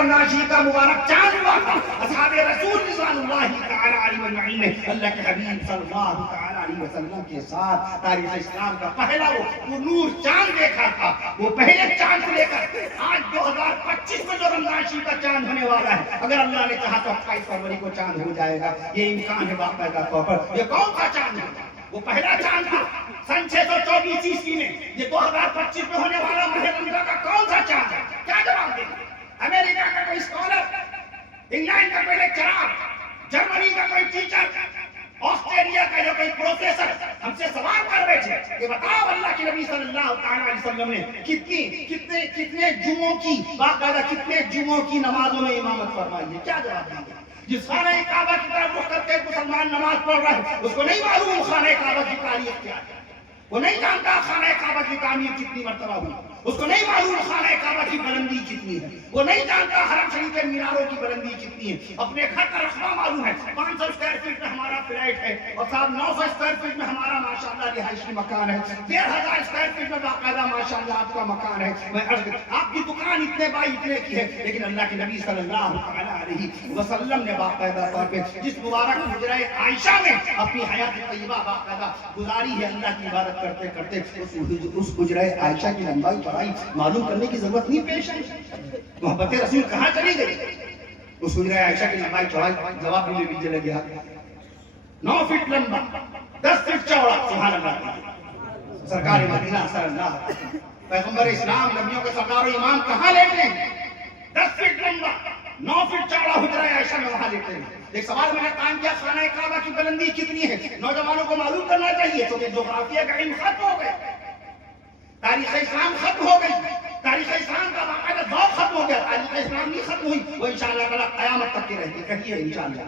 رمضان شریف کا مبارک چاند ہوا تھا، اصحاب رسول رضوان اللہ تعالی علیہ اجمعین نے اللہ کے حبیب صلی اللہ تعالی علیہ وسلم کے ساتھ تاریخ اسلام کا پہلا وہ نور چاند دیکھا تھا. وہ پہلے چاند کو لے کر آج 2025 میں جو رمضان شریف کا چاند ہونے والا ہے، اگر اللہ نے چاہا تو 28 فروری کو چاند ہو جائے گا. یہ امکان ہے باقاعدہ طور پر. یہ کون سا چاند ہے؟ وہ پہلا چاند تھا سن 624 عیسوی میں. یہ 2025 میں ہونے والا ماہ رمضان کا کون سا چاند ہے؟ کیا جواب دیں گے؟ امریکہ کا کوئی اسکالر، انگلینڈ کا کوئی لیکچرر، جرمنی کا کوئی ٹیچر، آسٹریلیا کا جو کوئی پروفیسر ہم سے سوال کر بیٹھے کہ بتاؤ اللہ کے نبی صلی اللہ تعالی علیہ وسلم نے کتنے جمعوں کی باقاعدہ کتنے جمعوں کی نمازوں میں امامت فرمائی ہے؟ کیا جواب دیں گے؟ جس خانہ کعبہ کی طرف رخ کر کے مسلمان نماز پڑھ رہا ہے، اس کو نہیں معلوم خانہ کعبہ کی تاریخ کیا ہے. وہ نہیں جانتا خانہ کعبہ کی تعمیر کتنی مرتبہ ہوئی. اس کو نہیں معلوم خانہ کعبہ کی بلندی کتنی ہے. وہ نہیں جانتا حرم شریف کے میناروں کی بلندی کتنی ہے. اپنے گھر کا رقبہ معلوم ہے، 500 اسکوائر فٹ میں ہمارا فلیٹ ہے، اور صاحب 900 اسکوائر فٹ میں ہمارا ماشاءاللہ رہائشی مکان ہے، 1500 اسکوائر فٹ میں باقاعدہ ماشاءاللہ آپ کا مکان ہے. میں آپ کی دکان اتنے بائی اتنے کی ہے، لیکن اللہ کے نبی صلی اللہ علیہ وسلم نے باقاعدہ طور پہ جس مبارک حجرہ عائشہ میں اپنی حیات طیبہ باقاعدہ گزاری ہے، اللہ کی عبادت کرتے کرتے اس حجرہ عائشہ کی لمبائی چوڑائی معلوم کرنے کی ضرورت نہیں پیش آئی. محبت رسول کہاں چلی گئی؟ اس حجرہ عائشہ کی لمبائی چوڑائی جواب مجھے دیجیے لگیا 9 فٹ لمبا، 10 فٹ چوڑا. سبحان اللہ. سرکار مدینہ صلی اللہ علیہ وسلم پیغمبر اسلام نبیوں کے سردار و امام کہاں لیتے ہیں؟ 10 فٹ لمبا 9 فٹ چوڑا حجرہ عائشہ میں وہاں لیتے ہیں. ایک سوال میں نے قائم کیا، خانہ کعبہ کی بلندی کتنی ہے؟ نوجوانوں کو معلوم کرنا چاہیے، کیونکہ جغرافیہ کا علم ختم ہو گیا، تاریخ اسلام ختم ہو گئی، تاریخ اسلام کا باقاعدہ ذوق ختم ہو گیا. تاریخ اسلام نہیں ختم ہوئی، وہ انشاءاللہ تعالیٰ قیامت تک کی رہتی. کہیے انشاءاللہ.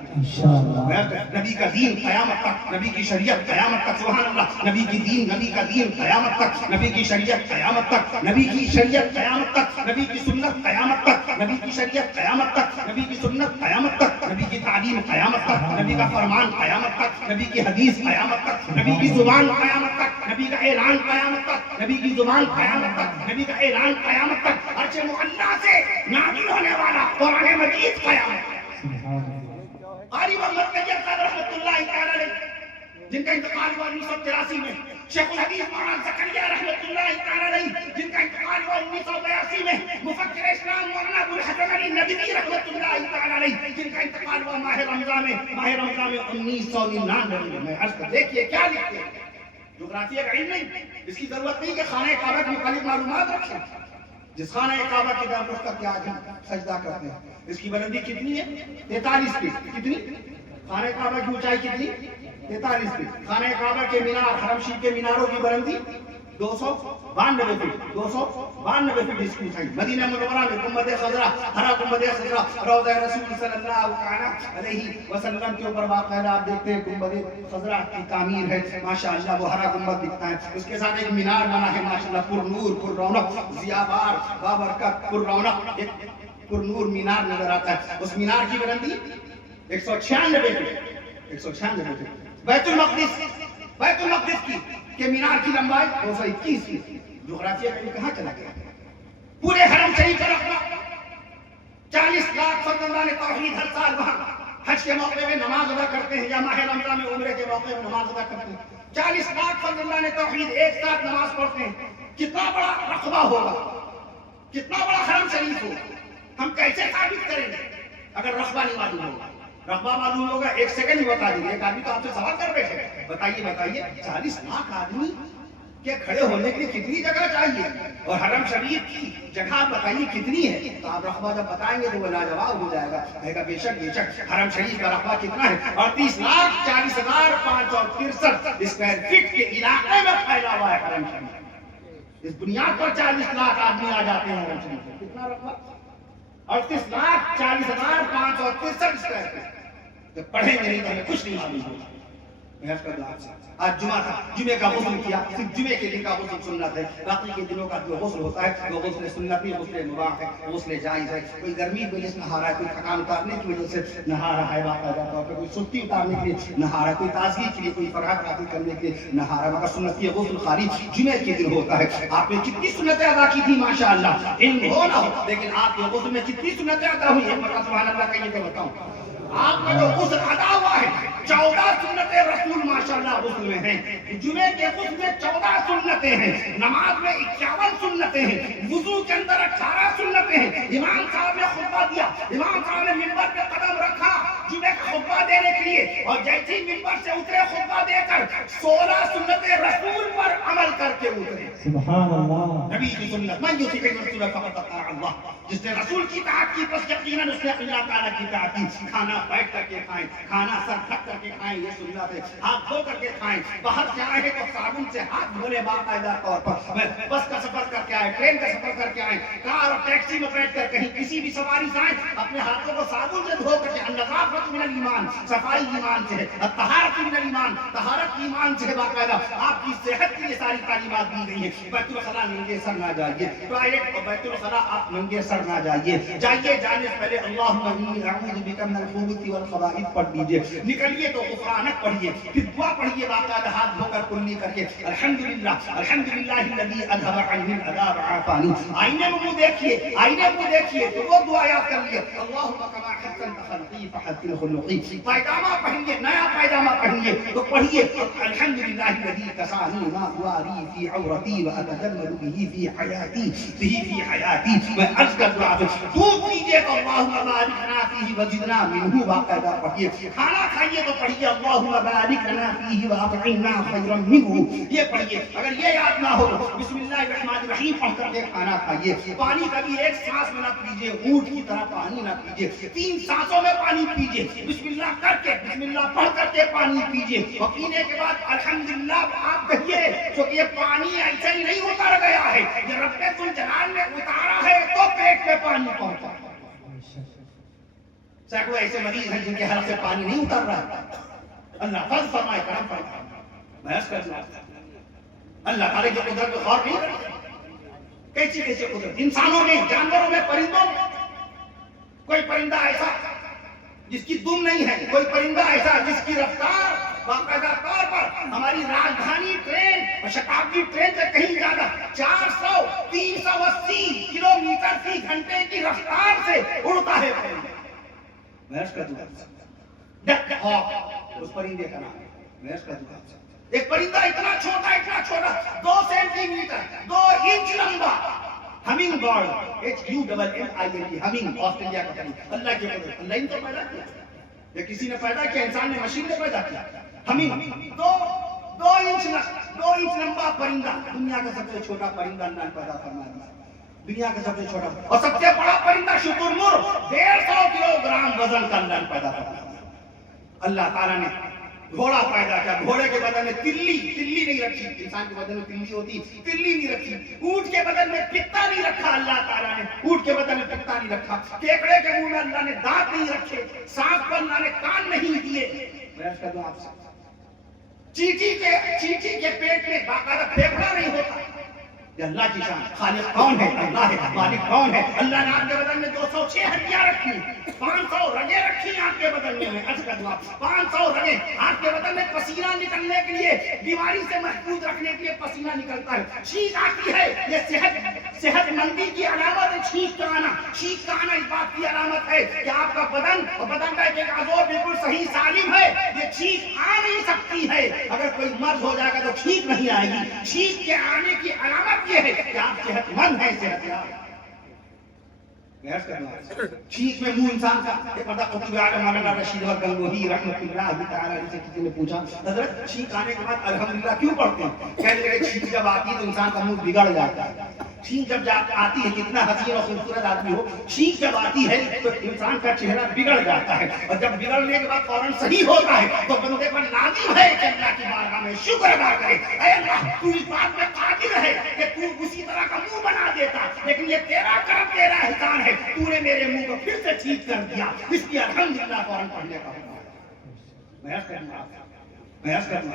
نبی کا دین قیامت تک، نبی کی شریعت قیامت تک. سبحان اللہ. نبی کی دین، نبی کا دین قیامت تک، نبی کی شریعت قیامت تک، نبی کی شریعت قیامت تک، نبی کی سنت قیامت تک، نبی کی شریعت قیامت تک، نبی کی سنت قیامت تک، نبی کی تعلیم قیامت تک، نبی کا فرمان قیامت تک، نبی کی حدیث قیامت تک، نبی کی زبان قیامت تک، نبی کا اعلان قیامت تک، نبی کی زبان قیامت تک، نبی کا اعلان قیامت تک. عرش معلیٰ سے نازل ہونے والا قرآن مجید قیامت تک. قاری محمد طیب صاحب رحمۃ اللہ تعالی علیہ، جن کا انتقال ہوا 1983 میں. شیخ الحدیث مولانا زکریا رحمۃ اللہ تعالی علیہ، جن کا انتقال ہوا 1982 میں. مفکر اسلام مولانا ابو الحسن علی ندوی رحمۃ اللہ تعالی علیہ، جن کا انتقال ہوا ماہ رمضان میں 1999 میں. عرض دیکھیے کیا لکھتے ہیں. جغرافیہ کا علم نہیں، اس کی ضرورت نہیں کہ خانہ کعبہ کے متعلق معلومات رکھیں. جس خانہ کعبہ کی طرف رخ کر کے آج ہم سجدہ کرتے ہیں، اس کی بلندی کتنی ہے؟ 43 فٹ. کتنی؟ خانہ کعبہ کی اونچائی کتنی؟ 43 فٹ. خانہ کعبہ کے مینار، حرم شریف کے میناروں کی بلندی 292 فٹ. 292 فٹ اس کی اونچائی. مدینہ منورہ میں گنبد خضرا، ہرا گنبد خضرا، روضہ رسول صلی اللہ علیہ وسلم کے اوپر باقاعدہ آپ دیکھتے ہیں گنبد خضرا کی تعمیر ہے. ماشاءاللہ وہ ہرا گنبد دکھتا ہے. اس کے ساتھ ایک مینار بنا ہے ماشاءاللہ پر نور، پر رونق، ضیابار، بابرکت، پر رونق. ایک پر نور مینار نظر آتا ہے. اس مینار کی بلندی 196 فٹ. 196 فٹ. بیت المقدس کی کہ مینار کی لمبائی 221 فٹ. جغرافیہ کا کہاں چلا گیا؟ پورے حرم شریف کا رقبہ 40 لاکھ فرزندان توحید ہر سال وہاں حج کے موقع میں نماز ادا کرتے ہیں، یا ماہ رمضان میں عمرے کے موقع میں نماز ادا کرتے ہیں. 40 لاکھ فرزندان توحید ایک ساتھ نماز پڑھتے ہیں. کتنا بڑا رقبہ ہوگا، کتنا بڑا حرم شریف ہوگا. ہم کیسے ثابت کریں گے اگر رقبہ نہیں معلوم ہوگا؟ رقبہ معلوم ہوگا 1 سیکنڈ ہی بتا دیجیے. ایک آدمی تو آپ سے سوال کر بیٹھے، بتائیے 40 لاکھ آدمی کے کھڑے ہونے کے لیے کتنی جگہ چاہیے، اور حرم شریف کی جگہ بتائیے کتنی ہے. تو آپ رقبہ جب بتائیں گے تو وہ لاجواب ہو جائے گا. کہے گا بے شک حرم شریف کا رقبہ کتنا ہے؟ 38,40,563 اسکوائر فٹ کے علاقے میں پھیلا ہوا ہے حرم شریف. اس بنیاد پر 40 لاکھ آدمی آ جاتے ہیں حرم شریف میں. کتنا رقبہ؟ 38,40,563 اسکوائر فٹ. جب پڑھیں گے نہیں تو ہمیں کچھ نہیں معلوم ہوگا. آج جمعہ تھا، جمعے کا غسل کیا، صرف جمعے کے دن کا غسل سنت ہے، باقی کے دنوں کا جو غسل ہوتا ہے وہ غسل سنت نہیں، غسل مباح ہے، غسل جائز ہے۔ کوئی گرمی کی وجہ سے نہا رہا ہے، کوئی تھکان اتارنے کی وجہ سے نہا رہا ہے باقاعدہ طور پر، کوئی سستی اتارنے کے لیے نہا رہا ہے، کوئی تازگی کے لیے، کوئی فرحت حاصل کرنے کے لیے نہا رہا ہے، مگر سنت یہ غسل خالی جمعے کے دن ہوتا ہے۔ آپ نے کتنی سنتیں ادا کی تھی ماشاءاللہ، علم ہو نہ ہو، لیکن آپ کے غسل میں کتنی سنتیں ادا ہوئی ہیں، مرتبہ سبحان اللہ کہیے تو بتاؤں۔ آپ کا جو غسل ادا ہوا ہے 14 سنت رسول ماشاءاللہ غسل میں ہیں، جمعے کے غسل میں 14 سنتیں ہیں، نماز میں 51 سنتیں ہیں، وضو کے اندر 18 سنتیں ہیں۔ امام صاحب نے خطبہ دیا، امام صاحب نے منبر پہ قدم رکھا جمعے کا خطبہ دینے کے لیے، اور جیسے ہی منبر سے اترے خطبہ دے کر 16 سنت رسول پر عمل کر کے اترے۔ سبحان اللہ، نبی کی سنت، من یطیع الرسول فقد اطاع اللہ، جس نے رسول کی اطاعت کی بس یقیناً اس نے اللہ تعالیٰ کی اطاعت کی۔ کھانا بیٹھ کر کے کھائیں، کھانا سر ڈھک کر کے کھائیں، یہ سنت ہے، ہاتھ دھو کر کے کھائیں، باہر سے آئے تو صابن سے ہاتھ دھونے باقاعدہ طور پر، بس کا سفر کر کے آئے، ٹرین کا سفر کر کے آئے، کار اور ٹیکسی میں بیٹھ کر کہیں کسی بھی سواری سے آئیں، اپنے ہاتھوں کو صابن سے دھو کر کے، النظافۃ من الایمان، صفائی ایمان سے ہے، الطہارۃ من الایمان، طہارت ایمان سے ہے باقاعدہ۔ آپ کی صحت کے لیے ساری تعلیمات دی گئی ہیں۔ بیت الخلاء ننگے سر نہ جائیے، ٹوائلٹ اور بیت الخلاء آپ ننگے سر نہ جائیے، جائیے جانے سے پہلے اللہم انی اعوذ بک من الخبث والخبائث پڑھ لیجیے، نکلیے تو غفرانک پڑھیے، پھر دعا پڑھیے باقاعدہ ہاتھ دھو کر کلی کر کے، الحمدللہ الحمدللہ الذی اذھب عنی العذاب وعافانی۔ آئینے میں منہ دیکھیے، آئینے میں منہ دیکھیے تو وہ دعا یاد کر لیے، اللہم کما حسنت خلقی فحسن خلقی۔ پائجامہ پہنیے، نیا پائجامہ پہنیے تو پڑھیے الحمدللہ الذی کسانی ما یواری فی عورتی واتجمل به فی حیاتی، به فی حیاتی۔ میں عرض کر دعا دودھ پیجیے تو اللہم بارک لنا فیہ وزدنا منہ باقاعدہ پڑھیے، کھانا کھائیے تو پڑھیے اللہم بارک لنا فیہ واطعمنا خیرا منہ، یہ پڑھیے۔ اگر یہ یاد نہ ہو تو بسم اللہ الرحمن الرحیم پڑھ کر کے کھانا کھائیے۔ پانی کبھی ایک سانس میں نہ پیجیے، اونٹ کی طرح پانی نہ پیجیے، 3 سانسوں میں پانی پیجیے، بسم اللہ کر کے، بسم اللہ پڑھ کر کے پانی پیجیے، اور پینے کے بعد الحمدللہ آپ کہیے، کیونکہ یہ پانی ایسے ہی نہیں اتر گیا ہے، یہ رب ذوالجلال نے اتارا ہے تو پیٹ میں پانی پہنچا۔ سینکڑوں ایسے مریض ہیں جن کے حلق سے پانی نہیں اتر رہا، اللہ فضل فرمائے، کرم فرمائے۔ میں عرض کرتا ہوں اللہ تعالیٰ کی قدرت پہ غور نہیں کرتے، کیسی کیسی قدرت، انسانوں میں، جانوروں میں، پرندوں میں۔ کوئی پرندہ ایسا جس کی دم نہیں ہے، کوئی پرندہ ایسا جس کی رفتار باقاعدہ طور پر ہماری راجدھانی ٹرین اور شتابدی ٹرین سے کہیں زیادہ 400-380 کلومیٹر فی گھنٹے کی رفتار سے اڑتا ہے پرندہ۔ میں عرض کرتا ہوں ڈک ہاک اس پرندے کا نام ہے۔ میں عرض کرتا ہوں ایک پرندہ اتنا چھوٹا 2 سینٹی میٹر 2 انچ لمبا، humming bird, HUMMING، humming, Australia کا پرندہ۔ اللہ کی قدرت، اللہ نے تو پیدا کیا، یا کسی نے پیدا کیا، انسان نے، مشین نے پیدا کیا۔ ہمنگ 2 انچ لمبا پرندہ، دنیا کا سب سے چھوٹا پرندہ اللہ نے پیدا فرما دیا، دنیا کا سب سے چھوٹا۔ اور سب سے بڑا پرندہ شترمرغ 150 کلو گرام وزن کا اللہ نے پیدا فرما دیا۔ اللہ تعالیٰ نے گھوڑا پیدا کیا، گھوڑے کے بدن میں تلی نہیں رکھی، انسان کے بدن میں تلی ہوتی، تلی نہیں رکھی۔ اونٹ کے بدن میں پتا نہیں رکھا اللہ تعالیٰ نے، اونٹ کے بدن میں پتا نہیں رکھا۔ کیکڑے کے منہ میں اللہ نے دانت نہیں رکھے، سانپ کو اللہ نے کان نہیں دیے۔ میں عرض کر دوں آپ سے، چیٹی کے پیٹ میں باقاعدہ پھیپھڑا نہیں ہوتا۔ یہ اللہ کی شان، خالق کون ہے؟ اللہ ہے، مالک کون ہے؟ اللہ نے آپ کے بدن میں 206 ہڈیاں رکھی، 500 رگیں رکھی آپ کے بدن میں۔ میں عرض کروں 500 رگیں آپ کے بدن میں، پسینہ نکلنے کے لیے، بیماری سے محفوظ رکھنے کے لیے پسینہ نکلتا ہے، چھینک آتی ہے، یہ صحت مندی کی علامت ہے۔ چھینک کا آنا اس بات کی علامت ہے کہ آپ کا بدن اور بدن کا ایک عضو بالکل صحیح سالم ہے، یہ چھینک آ نہیں سکتی ہے۔ اگر کوئی مرض ہو جائے گا تو چھینک نہیں آئے گی۔ چھینک کے آنے کی علامت یہ ہے کہ آپ صحت مند ہیں، صحت یاب۔ چھینک میں منہ انسان کا، ایک مرتبہ قطب اعظم مولانا رشید احمد گنگوہی رحمۃ اللہ تعالی علیہ سے کسی نے پوچھا، حضرت چھینک آنے کے بعد الحمدللہ کیوں پڑھتے ہیں؟ کہنے لگے چھینک جب آتی ہے تو انسان کا منہ بگڑ جاتا ہے۔ چھینک جب آتی ہے، کتنا حسین اور خوبصورت آدمی ہو، چھینک جب آتی ہے تو انسان کا چہرہ بگڑ جاتا ہے، اور جب بگڑنے کے بعد فوراً صحیح ہوتا ہے تو بندے پر لازم ہے کہ اللہ کی بارگاہ میں شکر ادا کرے، اے اللہ تو اس بات میں قادر ہے کہ تو اسی طرح کا منہ بنا دیتا، لیکن یہ تیرا کرم، تیرا احسان ہے، تو نے میرے منہ کو پھر سے ٹھیک کر دیا، اس لیے الحمدللہ فوراً پڑھنے کا حکم ہے۔ میں عرض کروں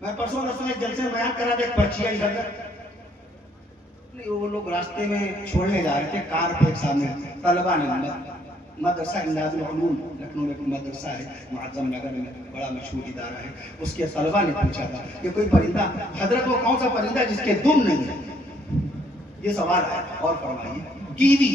میں پرسوں رسول جلسے میں بیان کرا تھا ایک پرچیا ادھر وہ لوگ راستے میں چھوڑنے جا رہے تھے، کار پہ ایک سامنے طلبہ نے مدرسہ امداد العلوم لکھنؤ میں کوئی مدرسہ ہے معظم نگر میں، بڑا مشہور ادارہ ہے، اس کے طلبہ نے پوچھا تھا کہ کوئی پرندہ حضرت وہ کون سا پرندہ جس کے دم نہیں ہے، یہ سوال ہے، اور فرمائیے کیوی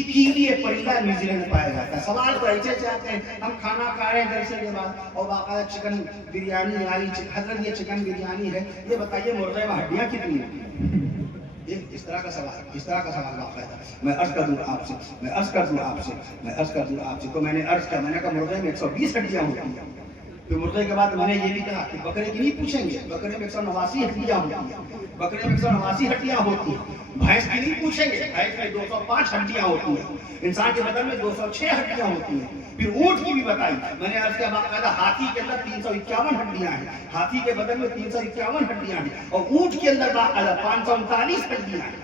ایک پرندہ نیوزی لینڈ میں پایا جاتا ہے۔ سوال تو ایسے سے آتے ہیں، ہم کھانا کھا رہے ہیں جلسے کے بعد اور باقاعدہ چکن بریانی آئی، حضرت یہ چکن بریانی ہے، یہ بتائیے مرغے میں ہڈیاں کتنی ہیں؟ اس طرح کا سوال باقاعدہ میں عرض کر دوں آپ سے تو میں نے عرض کیا، میں نے کہا مرغے میں 120 ہڈیاں ہوتی ہیں، پھر مرغے کے بعد میں نے یہ بھی کہا کہ بکرے کی نہیں پوچھیں گے، بکرے میں 189 ہڈیاں ہوتی ہیں، بکرے میں 189 ہڈیاں ہوتی ہیں، بھینس کی نہیں پوچھیں گے، بھینس میں 205 ہڈیاں ہوتی ہیں، انسان کے بدن میں 206 ہڈیاں ہوتی ہیں، پھر اونٹ کی بھی بتائی میں نے عرض کیا باقاعدہ ہاتھی کے اندر 351 ہڈیاں ہیں، ہاتھی کے بدن میں 351 ہڈیاں ہیں، اور اونٹ کے اندر باقاعدہ 539 ہڈیاں ہیں۔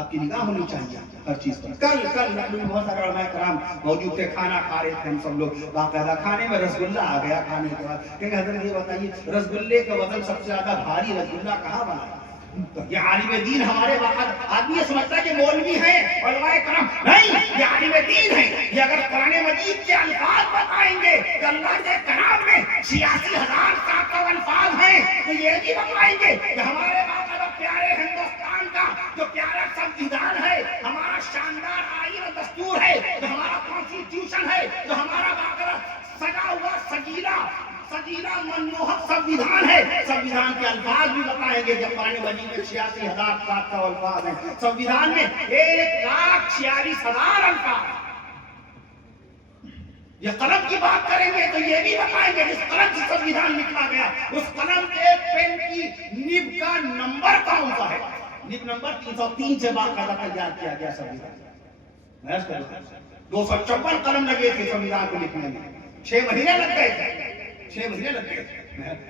آپ کی نگاہ ہونی چاہیے ہر چیز پر۔ کل لکھنؤ میں بہت سارے علماء کرام موجود تھے، کھانا کھا رہے تھے ہم سب لوگ، باقاعدہ کھانے میں رسگلہ آ گیا کھانے کے بعد، کہ حضرت یہ بتائیے رسگلے کا وزن سب سے زیادہ بھاری رسگلہ کہاں بنا؟ یہ عالم دین ہمارے باقاعدہ آدمی یہ سمجھتا ہے کہ مولوی ہیں علماء کرام، نہیں، یہ عالم دین ہیں، یہ اگر قرآن مجید کے الفاظ بتائیں گے کہ اللہ کے کلام میں 86,700 الفاظ ہیں، تو یہ بھی بتائیں گے کہ ہمارے باقاعدہ پیارے ہندوستان کا جو پیارا سنویدھان ہے، ہمارا شاندار آئین و دستور ہے، جو ہمارا کانسٹیٹیوشن ہے، جو ہمارا باقاعدہ سجا ہوا سجیلا منموہک سنویدھان ہے، سنویدھان کے الفاظ بھی بتائیں گے جب قرآن مجید میں 86,700 الفاظ ہیں، سنویدھان میں 1,46,000 الفاظ۔ یہ قلم کی بات کریں گے تو یہ بھی بتائیں گے جس قلم سے سنویدھان لکھا گیا اس قلم کے پین کی نب کا نمبر کون سا ہے، نب نمبر 303 سے باقاعدہ تیار کیا گیا سنویدھان۔ 254 قلم لگے تھے سنویدھان کو لکھنے میں، 6 مہینے لگ گئے تھے، 6 مہینے لگ گئے تھے۔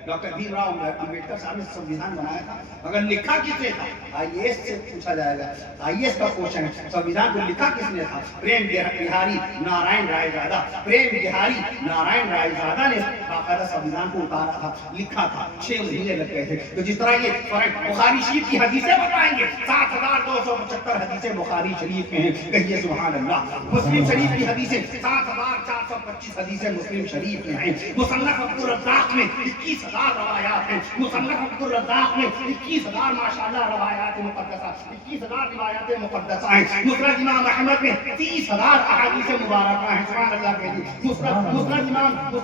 ڈاکٹر بھیم راؤ امبیڈکر صاحب نے سنویدھان بنایا تھا، مگر لکھا کس نے تھا؟ IAS سے پوچھا جائے گا، IAS کا کوشچن ہے، سنویدھان کو لکھا کس نے تھا؟ پریم بہاری نارائن رائے زادہ، پریم بہاری نارائن رائے زادہ نے باقاعدہ سنویدھان کو اتارا تھا، لکھا تھا، 6 مہینے لگ گئے تھے۔ تو جس طرح یہ بخاری شریف کی حدیثیں بتائیں گے، 7,275 حدیثیں بخاری شریف میں ہیں، کہیے سبحان اللہ۔ مسلم شریف کی حدیثیں 7,425 حدیثیں مسلم شریف میں ہیں۔ مصنف عبدالرزاق میں 21,000 روایات ہیں، مصنف عبدالرزاق میں 21,000 ماشاءاللہ روایات مقدسہ، 21,000 روایات مقدسہ ہیں۔ مسند امام احمد میں 30,000 احادیث مبارکہ ہیں، سبحان اللہ کہیے۔ مسند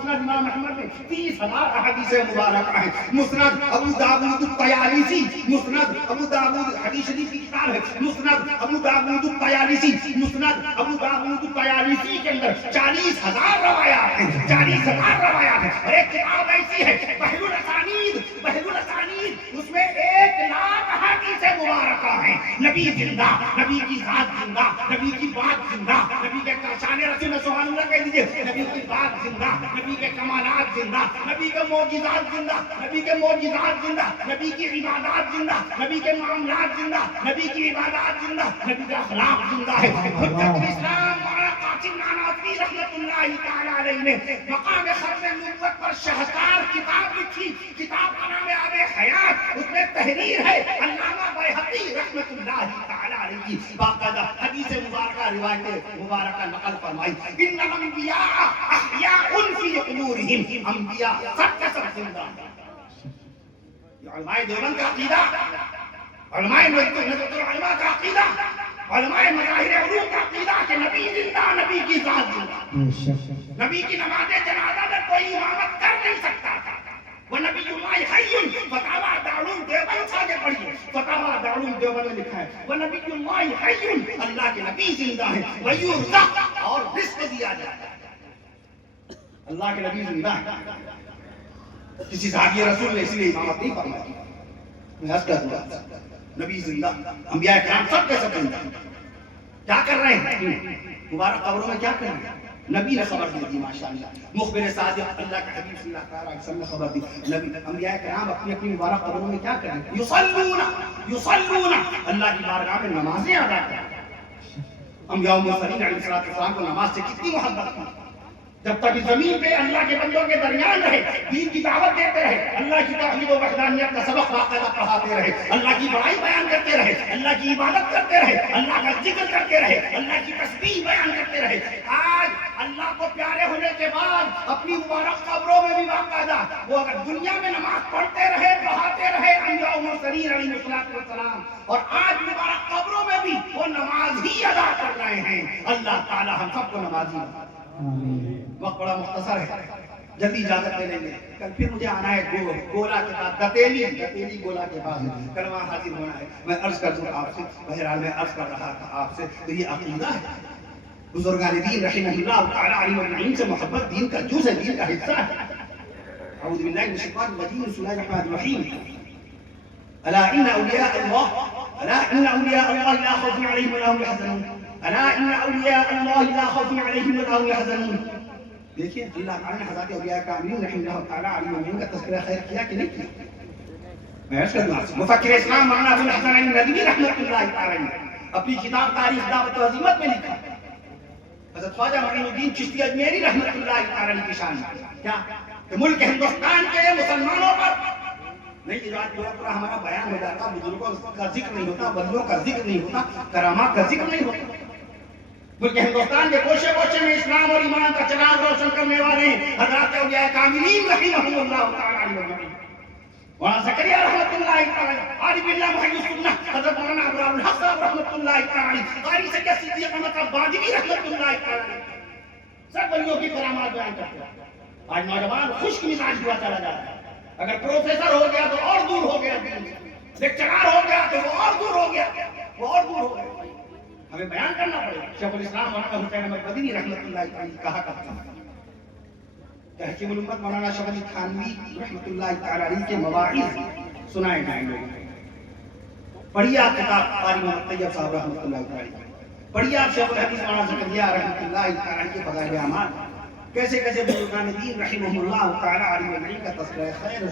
امام احمد میں 30,000 احادیث مبارکہ ہیں۔ مسند ابو داؤد الطیالسی، مسند ابو داؤد حدیث شریف کی کتاب ہے، مسند ابو داؤد الطیالسی، مسند ابو داؤد الطیالسی کے اندر 40,000 روایات ہیں، 40,000 روایات ہیں۔ اور ایک کتاب ایسی ہے بحر الاسانید، اس میں 1,00,000 احادیث مبارکہ ہیں۔ نبی زندہ، نبی کی ذات زندہ، نبی کی بات زندہ، نبی کے شان رسول میں سبحان اللہ کہہ دیجیے، نبی کی بات زندہ، نبی کے کمالات زندہ، نبی کے معجزات زندہ، نبی کے معجزات زندہ، نبی کی عبادات زندہ، نبی کے معاملات زندہ، نبی کی عبادات زندہ، نبی کا اخلاق زندہ ہے۔ حجت الاسلام مولانا قاسم نانوتوی رحمۃ اللہ تعالی علیہ نے مقام ختم نبوت پر شاہکار کتاب لکھی، کتاب کا نام ہے آب حیات، اس میں تحریر ہے علامہ بیہقی رحمۃ اللہ تعالی علیہ کی باقاعدہ حدیث مبارکہ روایت مبارکہ نقل فرمائی۔ ان الانبیاء احیاء فی قبورہم، انبیاء سب کے سب زندہ ہیں۔ یہ علماء دیوبند کا عقیدہ، علماء ندوۃ العلماء کا عقیدہ، علماء مظاہر علوم کا عقیدہ کہ نبی زندہ، نبی کی ذات زندہ، نبی کی نماز جنازہ میں کوئی امامت کر نہیں سکتا تھا۔ وَنَبِيُّ اللَّهِ حَيٌّ، فتاویٰ دارالعلوم دیوبند اٹھا کے پڑھیے، فتاویٰ دارالعلوم دیوبند میں لکھا ہے وَنَبِيُّ اللَّهِ حَيٌّ، اللہ کے نبی زندہ ہیں، وَيُرْزَقُ، اور رزق دیا جاتا ہے۔ اللہ کے نبی زندہ ہیں، کسی صحابی رسول نے اس لیے امامت نہیں فرمائی۔ میں عرض کر دوں نبی زندہ، انبیاء کرام سب کے سب زندہ، کیا کر رہے ہیں مبارک قبروں میں، کیا کر رہے ہیں؟ نبی نے خبر دی تھی ماشاءاللہ، مخبر صادق اللہ کے حبیب صلی اللہ علیہ وسلم نے خبر دی، نبی انبیاء کرام اپنی اپنی مبارک قبروں میں کیا کر رہے ہیں؟ یصلون اللہ کی بارگاہ میں نمازیں ادا کر رہے ہیں۔ انبیاء و مرسلین علیہ السلام کو نماز سے کتنی محبت تھی، جب تک اس زمین پہ اللہ کے بندوں کے درمیان رہے، دین کی دعوت دیتے رہے، اللہ کی توحید و وحدانیت کا سبق باقاعدہ پڑھاتے رہے، اللہ کی بڑائی بیان کرتے رہے، اللہ کی عبادت کرتے رہے، اللہ کا ذکر کرتے رہے، اللہ کی تسبیح بیان کرتے رہے، آج اللہ کو پیارے ہونے کے بعد اپنی مبارک قبروں میں بھی باقاعدہ وہ اگر دنیا میں نماز پڑھتے رہے، پڑھاتے رہے انبیاء و مرسلین علیہ السلام، اور آج مبارک قبروں میں بھی وہ نماز ہی ادا کر رہے ہیں۔ اللہ تعالی ہم سب کو نمازی بنائے۔ وقت بڑا مختصر ہے، جلدی اجازت لے لیں گے، کل پھر مجھے آنا ہے گولا کے پاس، دتیلی گولا کے پاس، کل وہاں حاضر ہونا ہے۔ میں عرض کر دوں آپ سے، بہرحال میں عرض کر رہا تھا آپ سے، تو یہ عقیدہ ہے بزرگان دین رحمہ اللہ تعالی علیہ اجمعین سے محبت دین کا جز ہے، دین کا حصہ ہے۔ اعوذ باللہ من الشیطان الرجیم، بسم اللہ الرحمن الرحیم، الا ان اولیاء اللہ لا خوف علیہم ولا هم يحزنون، الا ان اولیاء اللہ لا خوف علیہم ولا هم يحزنون۔ دیکھیے اللہ تعالیٰ نے حضرات اولیاء کاملین رحمہ اللہ تعالیٰ علیہ وسلم کا تذکرہ خیر کیا کہ نہیں کیا؟ میں عرض کروں آپ سے، مفکر اسلام مولانا ابو الحسن علی ندوی رحمۃ اللہ تعالیٰ نے اپنی کتاب تاریخ دعوت و عزیمت میں لکھا، حضرت خواجہ معین الدین چشتی اجمیری رحمۃ اللہ تعالیٰ کی شان کیا کہ ملک ہندوستان کے مسلمانوں پر نہیں، یہ بات پورا ہمارا بیان ہو جاتا، بزرگوں کا ذکر نہیں ہوتا، ولیوں کا ذکر نہیں ہوتا، کرامات کا ذکر نہیں ہوتا۔ بلکہ ہندوستان کے کوشے کوشے میں اسلام اور ایمان کا چراغ روشن کرنے والے حضرات اولیاء کاملین رحمہم اللہ تعالی علیہ، مولانا زکریا رحمۃ اللہ تعالی، عارف اللہ محی السنہ حضرت مولانا ابرار الحق صاحب رحمۃ اللہ تعالی، قاری سید صدیق احمد البادری رحمۃ اللہ تعالی، سب ولیوں کی کرامات بیان کرتے ہیں۔ آج نوجوان خشک مزاج ہوا چلا جا رہا ہے، اگر پروفیسر ہو گیا تو اور دور ہو گیا، لیکچرار ہو گیا تو وہ اور دور ہو گیا، وہ اور دور ہو گیا۔ ہمیں بیان کرنا پڑے گا۔ شیخ الاسلام مولانا حسین احمد مدنی رحمۃ اللہ تعالی کہا کرتا ہے، تحکیم الامت مولانا شیخ علی تھانوی رحمۃ اللہ تعالی علیہ کے مواعظ سنائے جائیں گے۔ پڑھیے آپ کتاب قاری محمد طیب صاحب رحمۃ اللہ تعالی، پڑھیے آپ شیخ الحدیث مولانا زکریا رحمۃ اللہ تعالی کے فضائل اعمال، کیسے کیسے بزرگان دین رحمہم اللہ تعالی علیہ وسلم کا تذکرہ خیر و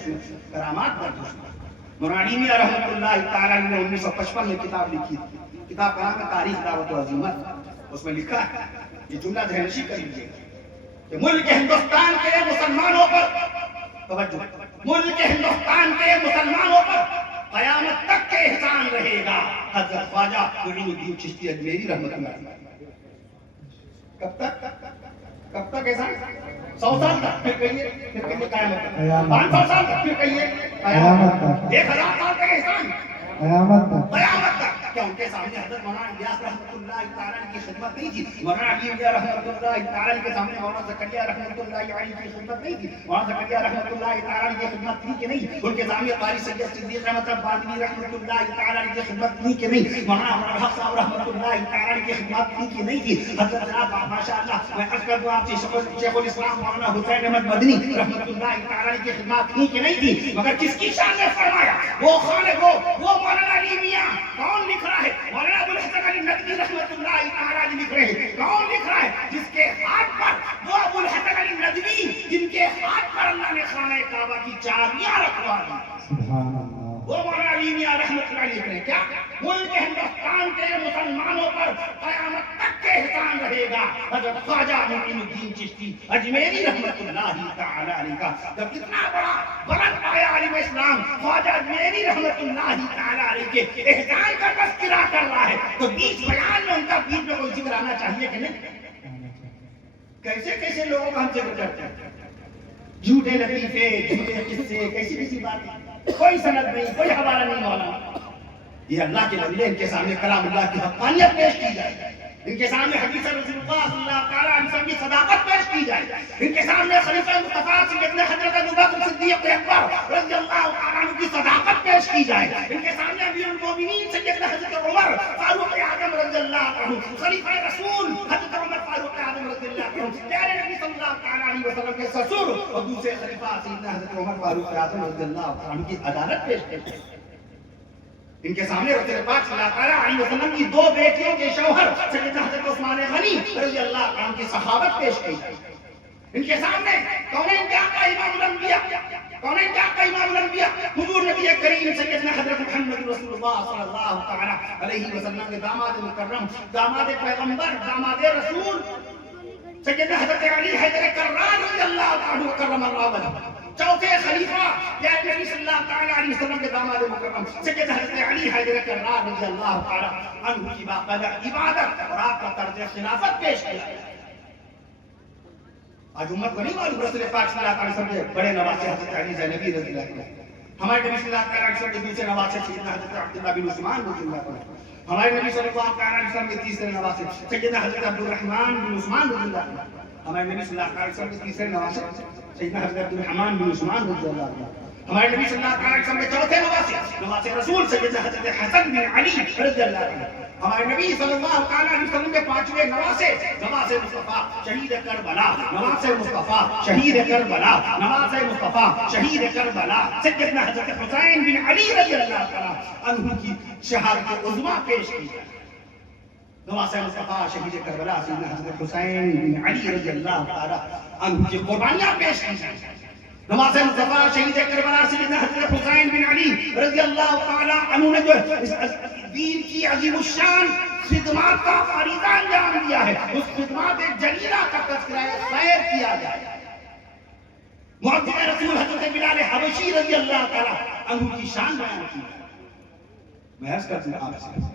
کرامات درج ہے۔ مولانا میاں رحمۃ اللہ تعالی علیہ نے 1955 میں کتاب لکھی تھی، کتاب کا نام ہے تاریخ دعوت و عزیمت۔ اس میں لکھا ہے، یہ جملہ ذہنشی کر لیجیے کہ ملک ہندوستان کے مسلمانوں پر، توجہ، ملک ہندوستان کے مسلمانوں پر قیامت تک کے احسان رہے گا۔ حضرت خواجہ معین الدین چشتی اجمیری رحمۃ اللہ علیہ۔ کب تک احسان؟ 100 سال تک، پھر کہیے قیامت تک، 500 سال تک، پھر کہیے قیامت تک، 1000 سال تک احسان، قیامت تک۔ کیا ان کے سامنے حضرت مولانا الیاس رحمۃ اللہ تعالی کی خدمت نہیں تھی؟ مولانا علی رحمۃ اللہ تعالی کے سامنے مولانا زکریا رحمۃ اللہ علیہ کی خدمت نہیں تھی؟ مولانا زکریا رحمۃ اللہ تعالی کی خدمت تھی کہ نہیں؟ ان کے سامنے قاری سید صدیق احمد البادری رحمۃ اللہ تعالی کی خدمت تھی کہ نہیں؟ مولانا ابرار الحق صاحب رحمۃ اللہ تعالی کی خدمت تھی کہ نہیں تھی؟ حضرت جناب ماشاءاللہ میں عرض کر دوں آپ سے، شیخ الاسلام مولانا حسین احمد مدنی رحمۃ اللہ تعالی کی خدمت تھی کہ نہیں تھی؟ مگر کس کی شان نے فرمایا؟ وہ خالق وہ مولانا علی میاں، کون لکھ رہا ہے؟ مولانا ابو الحسن علی ندوی رحمۃ اللہ تعالی لکھ رہے ہیں، کون لکھ رہا ہے؟ جس کے ہاتھ پر، وہ ابو الحسن علی ندوی جن کے ہاتھ پر اللہ نے خانہ کعبہ کی چابیاں رکھوا دی، سبحان اللہ، وہ مولانا علی میاں رحمۃ اللہ لکھ رہے ہیں کیا؟ ملک ہندوستان کے مسلمانوں پر قیامت تک کے احسان رہے گا۔ حضرت خواجہ معین الدین چشتی اجمیری رحمۃ اللہ تعالی علیہ کا جب اتنا بڑا بلند پایا عالم اسلام خواجہ اجمیری رحمۃ اللہ تعالی علیہ کے احسان کا تذکرہ کر رہا ہے، تو بیچ بیان میں ان کا بیچ میں کوئی ذکر آنا چاہیے کہ نہیں؟ کیسے کیسے لوگوں کا ہم ذکر کرتے ہیں، جھوٹے لطیفے، جھوٹے قصے، کیسی بات، کوئی سند نہیں، کوئی حوالہ نہیں مولانا۔ یہ اللہ کے نبی، ان کے سامنے کلام اللہ کی حقانیت پیش کی جائے، ان کے سامنے حدیث رسول اللہ صلی اللہ تعالی علیہ وسلم کی صداقت پیش کی جائے، ان کے سامنے خلیفہ مصطفیٰ سیدنا حضرت ابوبکر صدیق اکبر رضی اللہ تعالیٰ عنہ کی صداقت پیش کی جائے، ان کے سامنے امیر المومنین سیدنا حضرت عمر فاروق اعظم رضی اللہ عنہ، خلیفہ رسول حضرت عمر فاروق اعظم رضی اللہ عنہ، پیارے نبی صلی اللہ تعالی علیہ وسلم کے سسر اور دوسرے خلیفہ سیدنا حضرت عمر فاروق اعظم رضی اللہ عنہ کی عدالت پیش کی جائے۔ ان کے سامنے رسول پاک صلی اللہ علیہ وسلم کی 2 بیٹیوں کے شوہر سیدنا حضرت عثمان غنی رضی اللہ عنہ کی صحابت پیش کی جائے۔ ان کے سامنے کونین کے آقا امام الانبیاء، کونین کے آقا امام الانبیاء حضور نبی کریم سیدنا حضرت محمد رسول اللہ صلی اللہ تعالی علیہ وسلم کے داماد مکرم، داماد پیغمبر، داماد رسول سیدنا حضرت علی حیدر کرار رضی اللہ عنہ کرم اللہ وجہہ، چوتھے خلیفہ پیارے نبی صلی اللہ تعالی علیہ وسلم کے داماد مکرم سیدنا حضرت علی حیدر کرار رضی اللہ تعالی عنہ کی باقاعدہ عبادت اور آپ کا طرز خلافت پیش کیا۔ آج امت کو نہیں معلوم رسول پاک صلی اللہ علیہ وسلم کے بڑے نواسے حضرت علی زینبی رضی اللہ عنہ، ہمارے نبی صلی اللہ علیہ وسلم کے دوسرے نواسے سیدنا حضرت عبداللہ بن عثمان رضی اللہ عنہ، ہمارے نبی صلی اللہ علیہ وسلم کے تیسرے نواسے سیدنا حضرت عبد الرحمن بن عثمان رضی اللہ عنہ، ہمارے نبی صلی اللہ علیہ وسلم کے تیسرے نواسے سیدنا حضرت عبد الرحمن بن عثمان رضی اللہ عنہ، ہمارے نبی صلی اللہ علیہ وسلم کے چوتھے نواسے رسول سیدنا حضرت حسن بن علی رضی اللہ عنہ، ہمارے نبی صلی اللہ علیہ وسلم کے پانچویں نواسے مصطفیٰ شہید کربلا، نواسے مصطفیٰ شہید کربلا، نواسے مصطفیٰ شہید کربلا سیدنا حضرت حسین بن علی رضی اللہ تعالی عنہ کی شہادت عظمیٰ پیش کی۔ نواسے مصطفیٰ شہید کربلا سیدنا حضرت حسین بن علی رضی اللہ تعالی عنہ کی قربانیاں پیش کی۔ نواسے مصطفیٰ شہید کربلا سیدنا حضرت حسین بن علی رضی اللہ تعالی عنہ نے جو دین کی عظیم الشان خدمات کا فریضہ انجام دیا ہے، اس خدمات جلیلہ کا تذکرہ خیر کیا جائے۔ مؤذن رسول حضرت بلال حبشی رضی اللہ تعالی عنہ کی شان بیان کی۔ میں عرض کرتا ہوں آپ سے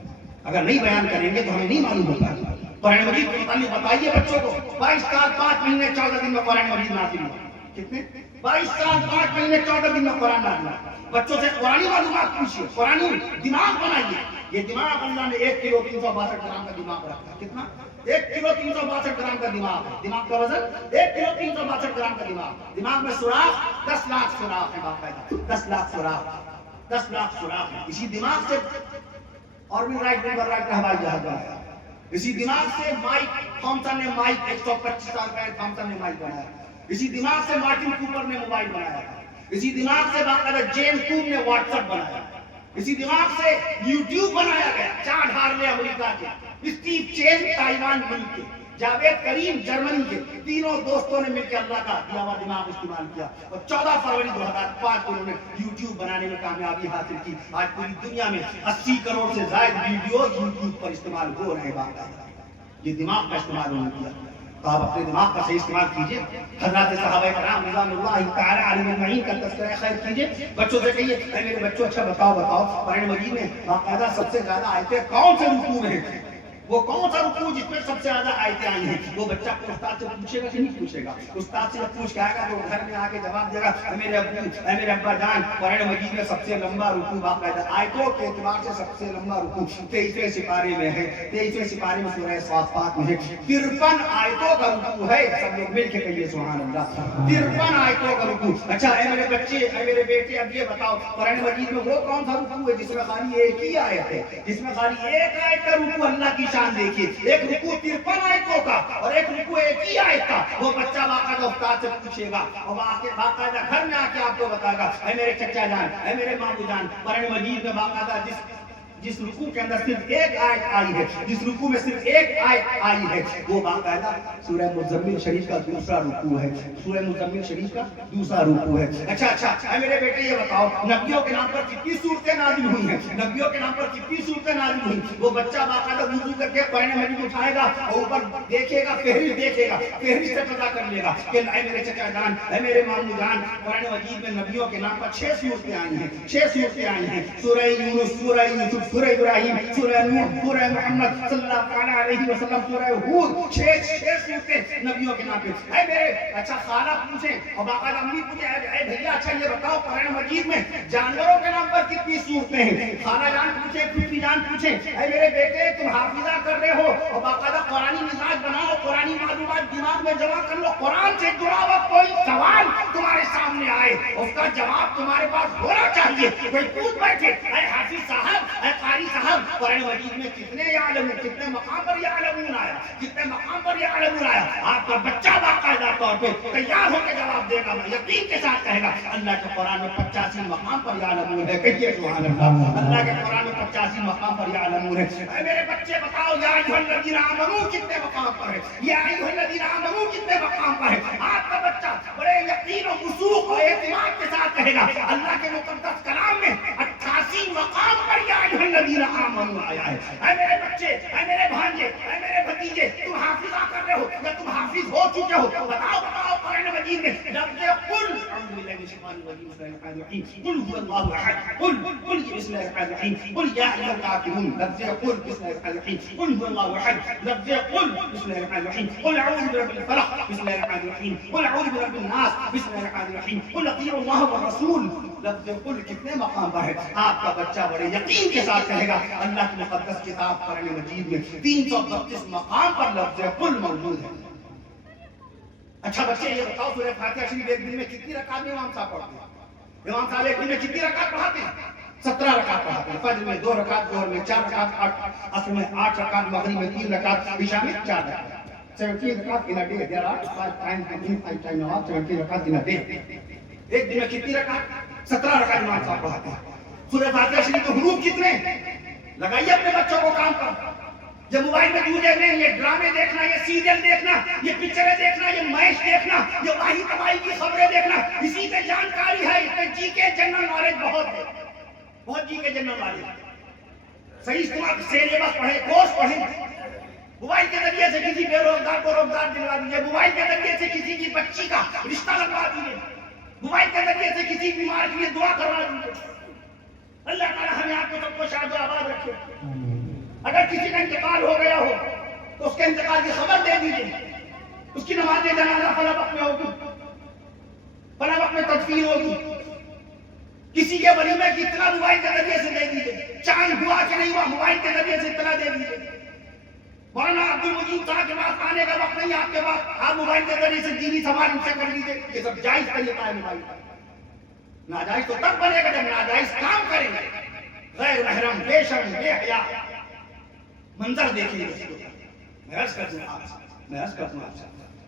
اگر نہیں بیان کریں گے تو ہمیں نہیں معلوم ہوگا۔ قرآن مجید کے متعلق بتائیے بچوں کو 22 سال 5 مہینے 14 دن میں قرآن مجید نازل ہوا۔ کتنے؟ 22 سال 5 مہینے 14 دن میں قرآن نازل ہوا۔ بچوں سے قرآنی معلومات پوچھیے، قرآنی دماغ بنائیے۔ یہ دماغ اللہ نے 1 کلو 362 گرام کا دماغ رکھا۔ کتنا؟ 1 کلو 362 گرام کا دماغ ہے۔ دماغ کا وزن 1 کلو 362 گرام کا دماغ۔ دماغ میں سوراخ 10 لاکھ سوراخ ہے باقاعدہ، 10 لاکھ سوراخ، 10 لاکھ سوراخ ہے۔ اسی دماغ سے آربن رائٹ نمبر رائٹ کا ہوائی جہاز بنایا، اسی دماغ سے مائک تھامسن نے مائک 125 سال پہلے تھامسن نے مائک بنایا، اسی دماغ سے مارٹن کوپر نے موبائل بنایا، اسی دماغ سے باقاعدہ جیمز کوب نے واٹس ایپ بنایا، اسی دماغ سے یوٹیوب بنایا گیا، چارلز ہارلے امریکہ کے، اسٹیو چین تائیوان ملک کے، جاوید کریم جرمنی کے، تینوں دوستوں نے مل کے اللہ کا دیا ہوا دماغ استعمال کیا اور 14 فروری 2005 کو انہوں نے یوٹیوب بنانے میں کامیابی حاصل کی۔ آج پوری دنیا میں 80 کروڑ سے زائد ویڈیوز یوٹیوب پر استعمال ہو رہے ہیں باقاعدہ۔ یہ دماغ کا استعمال انہوں نے کیا، تو آپ اپنے دماغ کا صحیح استعمال کیجئے۔ حضرات صحابہ کرام رضوان اللہ تعالی علیہم اجمعین کا تذکرہ خیر کیجئے۔ بچوں سے کہیے اے میرے بچوں اچھا بتاؤ قرآن مجید میں باقاعدہ سب سے زیادہ آیتیں کون سے رکوع میں ہیں؟ وہ کون سا رکوع جس میں سب سے زیادہ آیتیں آئی ہیں؟ وہ بچہ کو استاد سے پوچھے گا کہ نہیں پوچھے گا؟ استاد سے جب پوچھ کے آئے گا تو گھر میں آ کے جواب دے گا اے میرے ابو اے میرے ابا جان قرآن مجید میں سب سے لمبا رکوع باقاعدہ آیتوں کے اعتبار سے سب سے لمبا رکوع 23ویں سپارے میں ہے، 23ویں سپارے میں سورہ صافات میں ہے، 53 آیتوں کا رکوع ہے۔ سب لوگ مل کے کہیے سبحان اللہ، 53 آیتوں کا رکوع۔ اچھا اے میرے بچے اے میرے بیٹے اب یہ بتاؤ قرآن مجید میں وہ کون سا رکوع ہے جس میں خالی ایک ہی آیت ہے، جس میں خالی ایک آیت کا رکوع؟ اللہ کی شان دیکھیے، ایک رکوع 53 آیتوں کا اور ایک رکوع ایک ہی آیت کا۔ وہ بچہ باقاعدہ استاد سے پوچھے گا اور باقاعدہ گھر میں آ کے آپ کو بتائے گا اے میرے چچا جان اے میرے مامو جان قرآن مجید میں باقاعدہ جس رکوع کے اندر صرف ایک آیت آئی ہے، جس رکوع میں صرف ایک آیت آئی ہے، وہ باقاعدہ سورہ مزمل شریف کا دوسرا رکوع ہے، سورہ مزمل شریف کا دوسرا رکوع ہے۔ اچھا اے میرے بیٹے یہ بتاؤ نبیوں کے نام پر کتنی صورتیں نازل ہوئی ہیں؟ نبیوں کے نام پر کتنی صورتیں نازل ہوئی؟ وہ بچہ باقاعدہ وضو کر کے قرآن مجید اٹھائے گا اور اوپر دیکھے گا، فہرست دیکھے گا، فہرست سے پتہ کر لے گا کہ اے میرے چچا جان اے میرے مامو جان قرآن مجید میں نبیوں کے نام پر 6 صورتیں آئی ہیں، 6 صورتیں آئی ہیں، سورہ یونس، سورہ یوسف، سورہ ابراہیم، سورہ نوح، سورہ محمد صلی اللہ علیہ وسلم، سورہ ہود، 6 صورتیں نبیوں کے نام پہ۔ اے میرے اچھا خالہ پوچھیں اور باقاعدہ امی پوچھیں اے بھیا اچھا یہ بتاؤ قرآن مجید میں جانوروں کے نام پر کتنی صورتیں ہیں؟ خالہ جان پوچھیں، پھوپھی جان پوچھیں اے میرے بیٹے تم حافظہ کر رہے ہو اور باقاعدہ قرآنی مزاج بناؤ، قرآنی معلومات دماغ میں جمع کر لو، قرآن سے جڑا ہوا کوئی سوال تمہارے سامنے آئے اس کا جواب تمہارے پاس ہونا چاہیے۔ کوئی پوچھ بیٹھے اے حافظ صاحب اے قاری صاحب قرآن مجید میں کتنے یعلمون، کتنے مقام پر یعلمون آیا، کتنے مقام پر یعلمون آیا؟ آپ کا بچہ باقاعدہ طور پہ تیار ہو کے جواب دے گا، یقین کے ساتھ کہے گا اللہ کے قرآن میں 85 مقام پر یعلمون ہے۔ کہیے سبحان اللہ، اللہ کے قرآن میں 85 مقام پر یعلمون ہے۔ اے میرے بچے بتاؤ یا ایھا الذین آمنوا کتنے مقام پر ہے؟ یا ایھا الذین آمنوا کتنے مقام پر ہے؟ آپ کا بچہ بڑے یقین و وثوق اور اعتماد کے ساتھ کہے گا اللہ کے مقدس کلام میں 88 مقام پر یا ایھا الذین آمنوا آیا ہے۔ اے میرے بچے اے میرے بھانجے اے میرے نتیجے تم حافظہ کر رہے ہو یا تم حافظ ہو چکے ہو؟ بتاؤ بتاؤ قرآن مجید میں لفظ قل اعوذ باللہ من الشیطان الرجیم بسم اللہ الرحمن الرحیم قل هو اللہ احد قل بسم اللہ الرحمن الرحیم قل یا ایھا الکافرون لفظ قل بسم اللہ الرحمن الرحیم قل هو اللہ احد لفظ قل بسم اللہ الرحمن الرحیم قل اعوذ برب الفلق بسم اللہ الرحمن الرحیم قل اعوذ برب الناس بسم اللہ الرحمن الرحیم قل اطیعوا اللہ والرسول. لفظ قل کتنے مقام پر ہے؟ آپ کا بچہ بڑے یقین کے ساتھ کہے گا اللہ کی مقدس کتاب قرآن مجید میں 332 مقام پر لفظ قل موجود ہے. اچھا بچے یہ بتاؤ سورہ فاتحہ شریف ایک دن میں کتنی رکعت میں امام صاحب پڑھتے ہیں؟ امام صاحب ایک دن میں کتنی رکعت پڑھاتے ہیں؟ 17 رکعت پڑھاتے ہیں. فجر میں 2 رکعت، ظہر میں 4 رکعت، عصر میں 8 رکعت، مغرب میں 3 رکعت، عشاء میں 4 رکعت. 17 رکعت in a day. There are 5 times in 17 رکعت in a day. ایک دن میں کتنی رکعت؟ 17 رکعت امام صاحب پڑھاتے ہیں. سورہ فاتحہ شریف کے حروف کتنے؟ لگائیے اپنے بچوں کو کام پر. یہ موبائل میں جو دیکھنا، یہ ڈرامے دیکھنا، یہ سیریل دیکھنا، یہ پکچریں دیکھنا، یہ میچ دیکھنا، یہ واہی تباہی کی خبریں دیکھنا، اسی پہ جانکاری ہے. اس میں جی کے جنرل نالج بہت ہے، بہت جی کے جنرل نالج. صحیح استعمال سیلیبس پڑھیں، کورس پڑھیں. موبائل کے ذریعے سے کسی بے روزگار کو روزگار دلوا دیجیے. موبائل کے ذریعے سے کسی کی بچی کا رشتہ لگوا دیجیے. موبائل کے ذریعے سے کسی بیمار کے لیے دعا کروا دیجیے. اللہ تعالیٰ ہمیں آپ کو سب کو شاد و آباد رکھے. اگر کسی کا انتقال ہو گیا ہو تو اس کے انتقال کی خبر دے دیجیے. اس کی نماز جنازہ فلاں وقت میں ہوگی، فلاں وقت میں تدفین ہوگی. کسی کے ولیمے کی اطلاع موبائل کے ذریعے سے دے دیجیے. چاند ہوا کہ نہیں ہوا موبائل کے ذریعے سے اطلاع دے دیجیے. مولانا عبد المجید صاحب کے پاس آنے کا وقت نہیں آپ کے پاس، آپ موبائل کے ذریعے سے دینی سوال ان سے کر لیجیے. یہ سب جائز طریقہ ہے موبائل کا. ناجائز تو تب بنے گا جب ناجائز کام کریں گے. غیر محرم، بے شرم، بے حیا منظر دیکھیے. میں عرض کرتا ہوں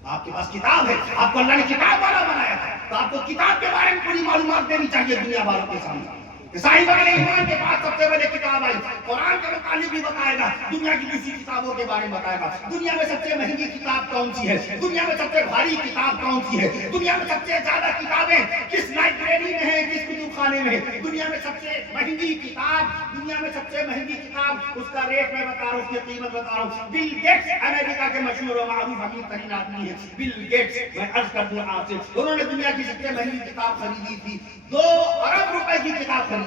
آپ کے پاس کتاب ہے، آپ کو اللہ نے کتاب والا بنایا ہے تو آپ کو کتاب کے بارے میں پوری معلومات دینی چاہیے دنیا والوں کے سامنے. صاحب ایمان کے پاس سب سے بڑی کتاب آئی، قرآن کے متعلق بھی بتائے گا، دنیا کی دوسری کتابوں کے بارے میں بتائے گا. دنیا میں سب سے مہنگی کتاب کون سی ہے، دنیا میں سب سے بھاری کتاب کون سی ہے، دنیا میں سب سے زیادہ کتابیں کس لائبریری میں ہیں، کس کتب خانے میں ہے. دنیا میں سب سے مہنگی کتاب، دنیا میں سب سے مہنگی کتاب، اس کا ریٹ میں بتا رہا ہوں، اس کی قیمت بتا رہا ہوں. بل گیٹس امریکہ کے مشہور و معروف امیر ترین آدمی ہے بل گیٹس. میں عرض کر دوں آپ سے، انہوں نے دنیا کی سب سے مہنگی کتاب خریدی تھی. 2 ارب روپے کی کتاب خریدی.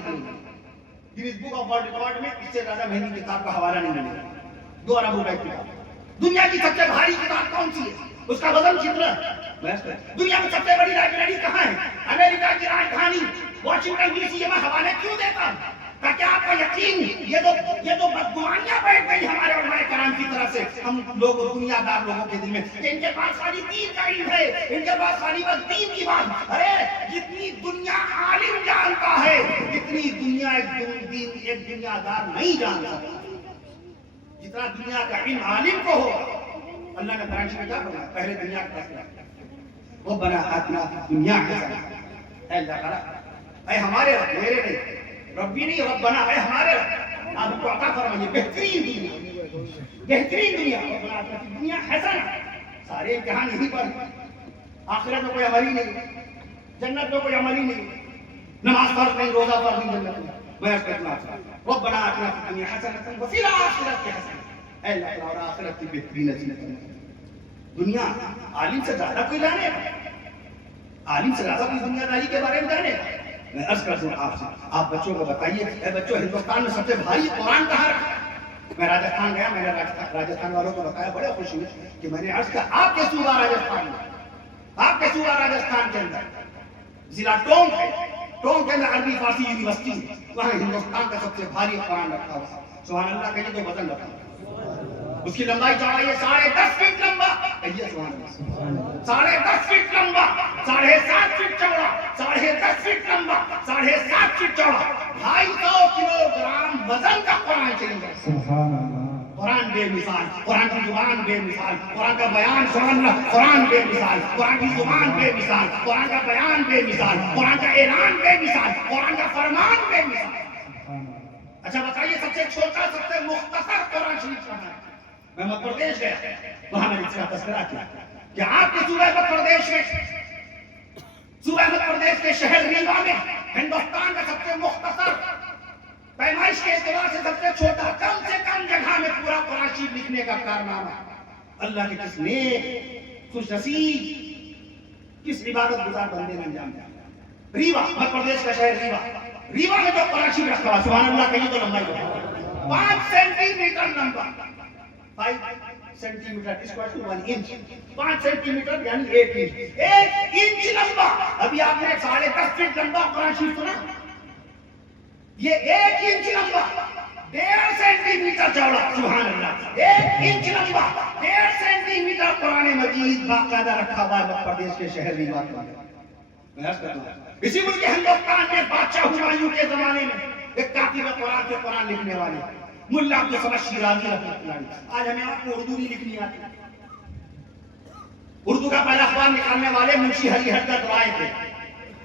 Grains book of world record میں اس سے زیادہ مہنگی کتاب کا حوالہ نہیں ملے گا. 2 ارب روپے کی کتاب. دنیا کی سب سے بھاری کتاب کون سی ہے، اس کا وزن کتنا ہے. دنیا میں سب سے بڑی لائبریری کہاں ہے؟ امریکہ کی راجدھانی واشنگٹن ڈی سی. میں حوالے کیوں دیتا ہوں؟ تاکہ آپ کا یقین، یہ تو بدگمانیاں بیٹھ گئی ہمارے علماء کرام کی طرف سے ہم لوگ دنیا دار لوگوں کے دل میں کہ ان کے پاس خالی دین کا علم ہے، ان کے پاس خالی بس دین کی بات. ارے جتنی دنیا عالم جانتا ہے اتنی دنیا ایک دنیا دار نہیں جانتا. جتنا دنیا کا علم عالم کو ہو. اللہ نے قرآن میں کیا بنایا؟ پہلے دنیا کا وہ بنا آتنا دنیا حسنہ. اے اللہ تعالیٰ، اے ہمارے رب، میرے نہیں، ربی نہیں، رب بنا اے ہمارے رب، آپ کو عطا فرمائیے بہترین دنیا، بہترین دنیا. دنیا حسنہ. سارے امتحان یہیں پر. آخرت میں کوئی عملی نہیں، جنت میں کوئی عملی نہیں، نماز فرض نہیں، روزہ فرض نہیں جنت میں. میں اس کا اطلاع ربنا آتنا فی الدنیا حسنۃ وفی الآخرۃ حسنۃ. اے اللہ تعالیٰ، اور آخرت کی بہترین عزت. دنیا عالم سے زیادہ کوئی جانے گا، عالم سے زیادہ کوئی دنیا داری کے بارے میں جانے گا. میں عرض کر دوں آپ سے، آپ بچوں کو بتائیے، اے بچوں ہندوستان میں سب سے بھاری قرآن کہاں رکھا؟ میں راجستھان گیا، میں نے راجستھان والوں کو بتایا، بڑے خوش ہوئے کہ میں نے عرض کیا آپ کے صوبہ راجستھان میں، آپ کے صوبہ راجستھان کے اندر ضلع ٹونک ہے، ٹونک کے اندر عربی فارسی یونیورسٹی ہے، وہاں ہندوستان کا سب سے بھاری قرآن رکھا ہوا. سبحان اللہ کہیے تو وزن رکھا. اس کی لمبائی چوڑائی ہے 10.5 فٹ لمبا. کہیے سبحان اللہ. 10.5 فٹ لمبا، 7.5 فٹ چوڑا، 10.5 فٹ لمبا، 7.5 فٹ چوڑا، 250 کلو گرام وزن کا قرآن شریف ہے. سبحان اللہ. قرآن بے مثال، قرآن کی زبان بے مثال، قرآن کا بیان سبحان اللہ، قرآن بے مثال، قرآن کی زبان بے مثال، قرآن کا بیان بے مثال، قرآن کا اعلان بے مثال، قرآن کا فرمان بے مثال. اچھا بتائیے سب سے چھوٹا، سب سے مختصر قرآن شریف کہاں ہے؟ میں مدھیہ پردیش گیا، وہاں میں نے اس کا تذکرہ کیا کہ آپ کے صوبہ مدھیہ پردیش میں، صوبہ مدھیہ پردیش کے شہر ریوا میں ہندوستان کا سب سے مختصر، پیمائش کے اعتبار سے سب سے چھوٹا، کم سے کم جگہ میں پورا قرآن شریف لکھنے کا کارنامہ اللہ کے کس نیک خوش نصیب کس عبادت گزار بندے نے انجام دیا. ریوا مدھیہ پردیش کا شہر ریوا. ریوا میں جو کراچی میں رکھا ہوا سبحان اللہ کہیے تو لمبائی بتا 5 سینٹی میٹر لمبا 5 centimetre square to 1 inch 5 centimetre یعنی 1 انچ 1 انچ لمبا. ابھی آپ نے 10.5 فٹ لمبا قرآن شریف سنا. یہ 1 انچ لمبا 1.5 سینٹی میٹر چوڑا سبحان اللہ 1 انچ لمبا 1.5 سینٹی میٹر قرآن مجید باقاعدہ رکھا ہوا ہے مدھیہ پردیش کے شہر ریوا میں. اسی ملک ہندوستان میں بادشاہ ہمایوں کے زمانے میں ایک کاتب قرآن کے قرآن لکھنے والے ملا عبدالصمد شیرازی رحمۃ اللہ علیہ. آج ہمیں آپ کو اردو نہیں لکھنی آتی. اردو کا پہلا اخبار نکالنے والے منشی ہری حضرت رائے تھے.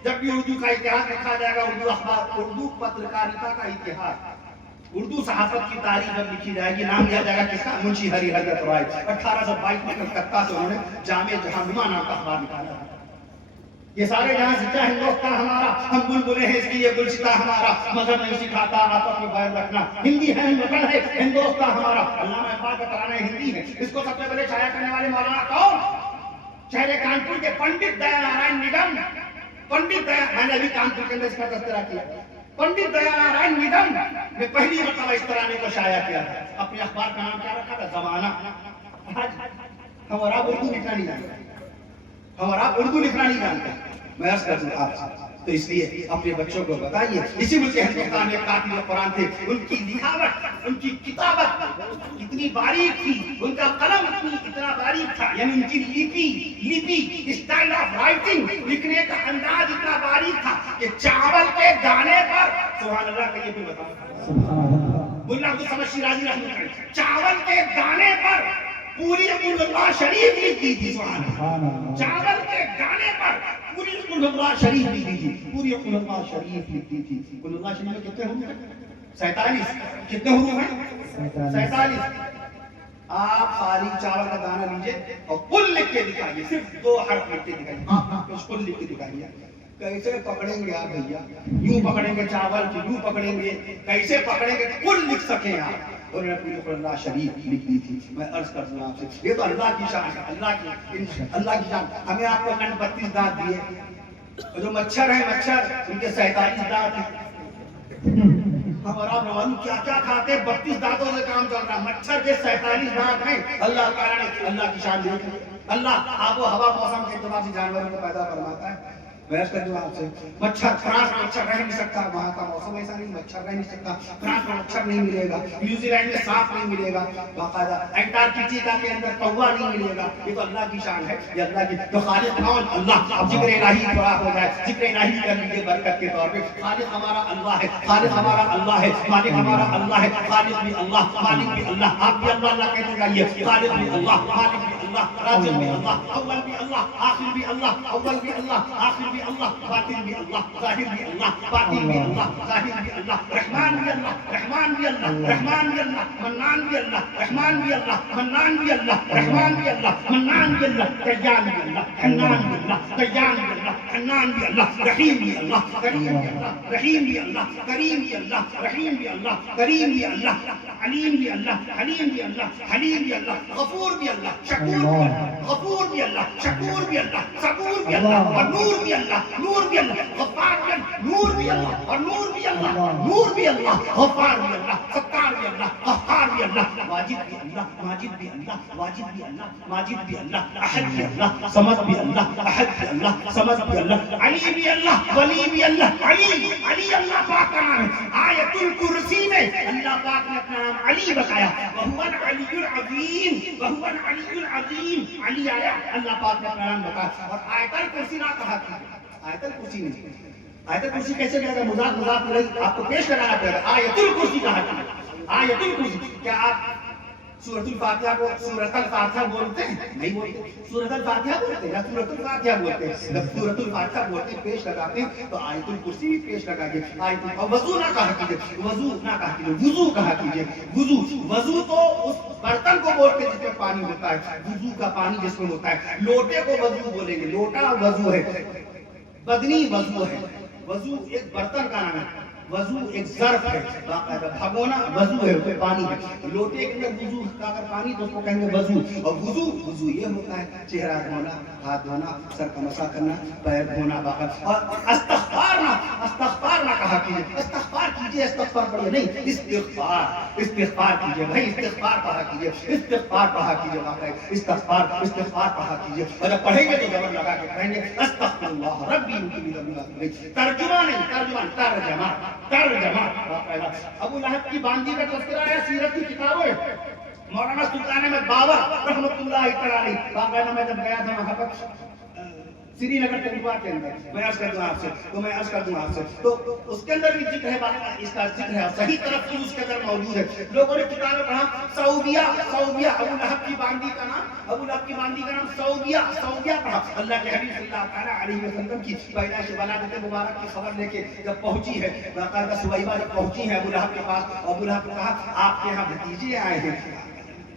جب بھی اردو کا اتہاس لکھا جائے گا اردو اخبار اردو پترکاریتا کا اتہاس اردو صحافت کی تاریخ جب لکھی جائے گی نام لیا جائے گا کس کا منشی ہری حضرت رائے. 1822 میں کلکتہ سے انہوں نے جامع جہاننما نام کا اخبار نکالا. یہ سارے جہاں سچا ہندوستان ہمارا ہم بلبلے ہیں اس کے لیے گلشتہ ہمارا مذہب نہیں سکھاتا آپس میں بیر رکھنا. ہندی ہے وطن ہے ہندوستان ہمارا. علامہ اقبال کا ترانہ ہندی ہے. اس کو سب سے پہلے شائع کرنے والے مولانا کون؟ شہر کانپور کے پنڈت دیا نارائن نگم. پنڈت دیا میں نے ابھی کانپور کے اندر اس کا تذکرہ کیا. پنڈت دیا نارائن نگم نے پہلی مرتبہ اس ترانے کو شائع کیا تھا. اپنے اخبار کا نام کیا رکھا تھا؟ زمانہ. ہمارا اردو لکھنا نہیں جانتا. ہمارا اردو لکھنا نہیں جانتا. میں عرض کر دوں آپ سے تو اس لیے اپنے بچوں کو بتائیے. اسی ملک ہندوستان میں کاتب قرآن تھے. ان کی لکھاوٹ ان کی کتابت اتنی باریک تھی. ان کا قلم اتنا باریک تھا یعنی ان کی لپی اسٹائل آف رائٹنگ لکھنے کا انداز اتنا باریک تھا کہ چاول کے دانے پر سبحان اللہ کہیے بھی بتاؤ ملا عبدالصمد شیرازی رحمۃ اللہ علیہ چاول کے دانے پر پوری قل اللہ شریف لکھی تھی. سبحان اللہ چاول کے دانے پر پوری قل اللہ شریف لکھی تھی. پوری قل اللہ شریف لکھی تھی. قل اللہ شریف میں کتنے حروف ہیں؟ 47. کتنے حروف ہیں؟ 47. آپ خالی چاول کا دانہ لیجئے اور قل لکھ کے دکھائیے. صرف 2 حرف لکھ کے دکھائیے. آپ کچھ قل لکھ کے دکھائیے. کیسے پکڑیں گے آپ بھیا؟ یوں پکڑیں گے چاول کی یوں پکڑیں گے کیسے پکڑیں گے قل لکھ سکیں آپ. اور نے پوری قل اللہ شریف لکھ دی تھی. میں عرض کر دوں آپ سے یہ تو اللہ کی شان ہے. اللہ کی شان. ہمیں آپ کو 32 دانت دیے. جو مچھر ہیں مچھر ان کے 47 دانت ہیں. ہمارا نوان کیا کیا کھاتے 32 دانتوں سے کام چل رہا. مچھر کے 47 دانت ہیں. اللہ تعالیٰ نے اللہ کی شان دی. اللہ آب و ہوا موسم کے اعتبار سے جانوروں کو پیدا فرماتا ہے. بحث کر دوں آپ سے مچھر فرانس میں مچھر رہ نہیں سکتا. وہاں کا موسم ایسا نہیں مچھر رہ نہیں سکتا. فرانس میں مچھر نہیں ملے گا. نیوزی لینڈ میں سانپ نہیں ملے گا. باقاعدہ انٹارکٹیکا کے اندر کوا نہیں ملے گا. یہ تو اللہ کی شان ہے. یہ اللہ کی تو خالق کون؟ اللہ. اب ذکر الہی تھوڑا ہو جائے. ذکر الہی کر لیجیے برکت کے طور پہ. خالق ہمارا اللہ ہے. خالق ہمارا اللہ ہے. مالک ہمارا اللہ ہے. خالق بھی اللہ مالک بھی اللہ. آپ بھی اللہ اللہ کہتے جائیے. خالق بھی اللہ مالک بھی اللہ رازق بھی اللہ اول بھی اللہ آخر بھی اللہ. اول بھی اللہ آخر بھی اللہ باطن بھی اللہ ظاہر بھی اللہ باطن بھی اللہ ظاہر بھی اللہ. رحمان بھی اللہ رحمان بھی اللہ رحمان بھی اللہ منان بھی اللہ رحمان بھی اللہ منان بھی اللہ رحمان بھی اللہ منان بھی اللہ دیان بھی اللہ حنان بھی اللہ دیان بھی اللہ حنان بھی اللہ رحیم بھی اللہ کریم بھی اللہ رحیم بھی اللہ کریم بھی اللہ رحیم بھی اللہ کریم بھی اللہ علیم بھی اللہ حلیم بھی اللہ حلیم بھی اللہ غفور بھی اللہ شکور بھی اللہ غفور بھی اللہ شکور بھی اللہ صبور بھی اللہ اور نور بھی اللہ نور بھی اللہ غفار بھی اللہ نور بھی اللہ اور نور بھی اللہ نور بھی اللہ غفار بھی اللہ ستار بھی اللہ قہار بھی اللہ واجد بھی اللہ ماجد بھی اللہ واجد بھی اللہ ماجد بھی اللہ احد بھی اللہ صمد بھی اللہ احد بھی اللہ صمد بھی اللہ علی بھی اللہ ولی بھی اللہ علی اللہ پاک کا نام ہے. آیت الکرسی میں اللہ پاک نے اپنا نام علی بتایا. وہو العلی العظیم وہو العلی العظیم علی آیا اللہ پاک نے اپنا نام بتایا. اور آیت الکرسی نہ کہا تھا. آیت الکرسی نہیں. آیت الکرسی کیسے کہا گیا؟ مضاف نہیں آپ کو پیش کرانا پڑے گا. آیت الکرسی کہا تھا. آیت الکرسی. کیا آپ سورۃ الفاتحہ کو سورۃ الفاتحہ بولتے ہیں؟ نہیں بولتے. سورۃ الفاتحہ بولتے ہیں یا سورۃ الفاتحہ بولتے ہیں؟ جب سورۃ الفاتحہ بولتے ہیں پیش لگاتے ہیں تو آیت الکرسی بھی پیش لگائیے. اور وضو نہ کہا کیجیے. وضو نہ کہا کیجیے. وضو کہا کیجیے. وضو تو اس برتن کو بولتے ہیں جس میں پانی ہوتا ہے. وضو کا پانی جس میں ہوتا ہے. لوٹے کو وضو بولیں گے. لوٹا وضو ہے. بدنی وضو ہے. وضو ایک برتن کا نام ہے. وضو ایک ظرف ہے باقاعدہ، بھگونا وضو ہے، اس میں پانی ہے، لوٹے کے اندر وضو کا اگر پانی تو اس کو کہیں گے وضو. اور وضو یہ ہوتا ہے چہرہ دھونا، ہاتھ دھونا، سر کا مسح کرنا، پیر دھونا باقاعدہ. اور استغفار نہ کہا کیجیے استغفار کیجیے، استغفار پڑھیے نہیں، استغفار کیجیے بھائی، استغفار پڑھا کیجیے، استغفار پڑھا کیجیے باقاعدہ، استغفار پڑھا کیجیے. اور جب پڑھیں گے تو زبر لگا کے کہیں گے استغفر اللہ ربی من کل ذنب. ترجمہ نہیں، ترجمہ باقاعدہ. ابو لہب کی باندھی کا تذکرہ ہے سیرت کی کتابوں میں. مولانا سلطان احمد بابا رحمۃ اللہ تعالی باقاعدہ میں جب گیا تھا وہاں پر سری نگر ٹنڈوا کے اندر، میں عرض کر دوں آپ سے تو اس کے اندر بھی ذکر ہے، اس کا ذکر ہے، صحیح تلفظ اس کے اندر موجود ہے. لوگوں نے کتابیں پڑھا سعودیہ، ابو لہب کی باندھی کا نام سعودیہ پڑھا. اللہ کے حبیب صلی اللہ تعالیٰ علیہ وسلم کی پیدائش ولادت مبارک کی خبر لے کے جب پہنچی ہے باقاعدہ سویبہ جب پہنچی ہے ابو لہب کے پاس، ابو لہب نے کہا آپ کے یہاں بھتیجے آئے ہیں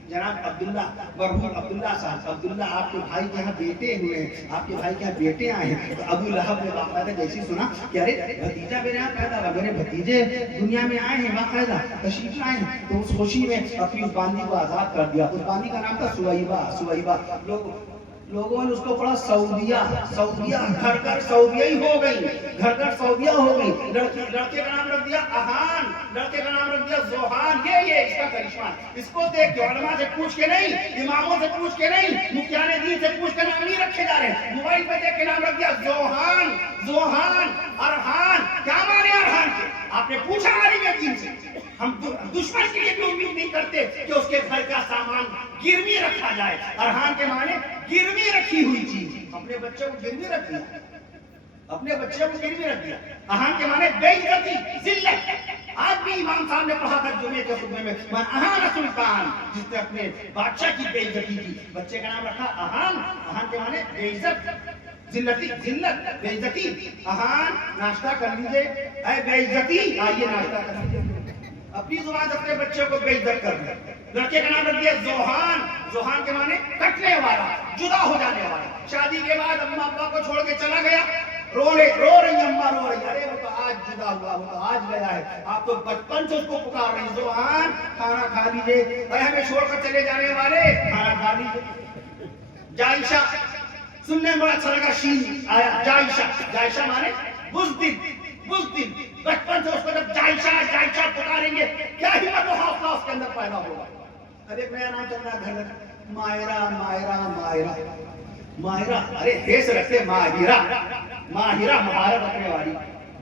جناب عبداللہ، مرحوم عبداللہ صاحب، عبداللہ آپ کے بھائی کے یہاں بیٹے ہوئے ہیں، آپ کے بھائی کے یہاں بیٹے آئے ہیں. تو ابو لہب نے باقاعدہ جیسی سنا کہ ارے بھتیجا میرے یہاں پیدا ہوا، میرے بھتیجے دنیا میں آئے ہیں باقاعدہ تشریف لائے ہیں، تو اس خوشی میں اپنی اس باندھی کو آزاد کر دیا. اس باندھی کا نام تھا سویبہ. لوگوں نے اس کو پڑھا سعودیہ، گھر سعودیہ ہی ہو گئی، گھر سعودیہ ہو گئی. لڑکے کا نام رکھ دیا اہان، لڑکے کا نام رکھ دیا زوہان. یہ اس کا کرشمہ. اس کو دیکھ کے علماء سے پوچھ کے نہیں، اماموں سے پوچھ کے نہیں، مفتیان دین سے پوچھ کے نام نہیں رکھے جا رہے. موبائل پہ دیکھ کے نام رکھ دیا زوہان، ارحان. کیا مانے ارحان کے؟ آپ نے پوچھا عالم دین سے. ہم دشمن کے لیے بھی امید نہیں کرتے کہ اس کے گھر کا سامان گروی رکھا جائے. ارحان کے معنی گروی رکھی ہوئی چیز. اپنے بچے کو گروی رکھ دیا، اہان کے معنی بے عزتی، ذلت. آج بھی امام صاحب نے پڑھا تھا جمعے کے خطبے میں من اہان سلطان، جس نے اپنے بادشاہ کی بے عزتی کی. بچے کا نام رکھا اہان کے معنی بے عزت، ذلت، بے عزتی. اہان ناشتہ کر لیجئے، اے بے عزتی آئیے ناشتہ کر لیجئے. اپنی زبان سے اپنے بچے کو بے عزت کر دیا. لڑکے کا نام رکھ دیا زوہان کے معنی کٹنے والا، جدا ہو جانے والا. شادی کے بعد اماں ابا کو چھوڑ کے چلا گیا، رو رہی اماں رو رہی. ارے وہ تو آج جدا ہوا، وہ تو آج گیا ہے. آپ تو بچپن سے اس کو پکار رہی زوہان کھانا کھا لیجیے، ارے ہمیں چھوڑ کر چلے جانے والے کھانا کھا لیجیے. جائشہ سننے میں بڑا اچھا لگا، شین آیا. جائشہ معنی بزدل. بچپن سے اس کو جب جائشہ پکاریں گے کیا ہمت و حوصلہ اس کے اندر پیدا ہوگا. اب ایک نیا نام چل رہا ہے گھر ماہرہ. ارے دیس رکھتے ماہرہ مہارت رکھنے والی.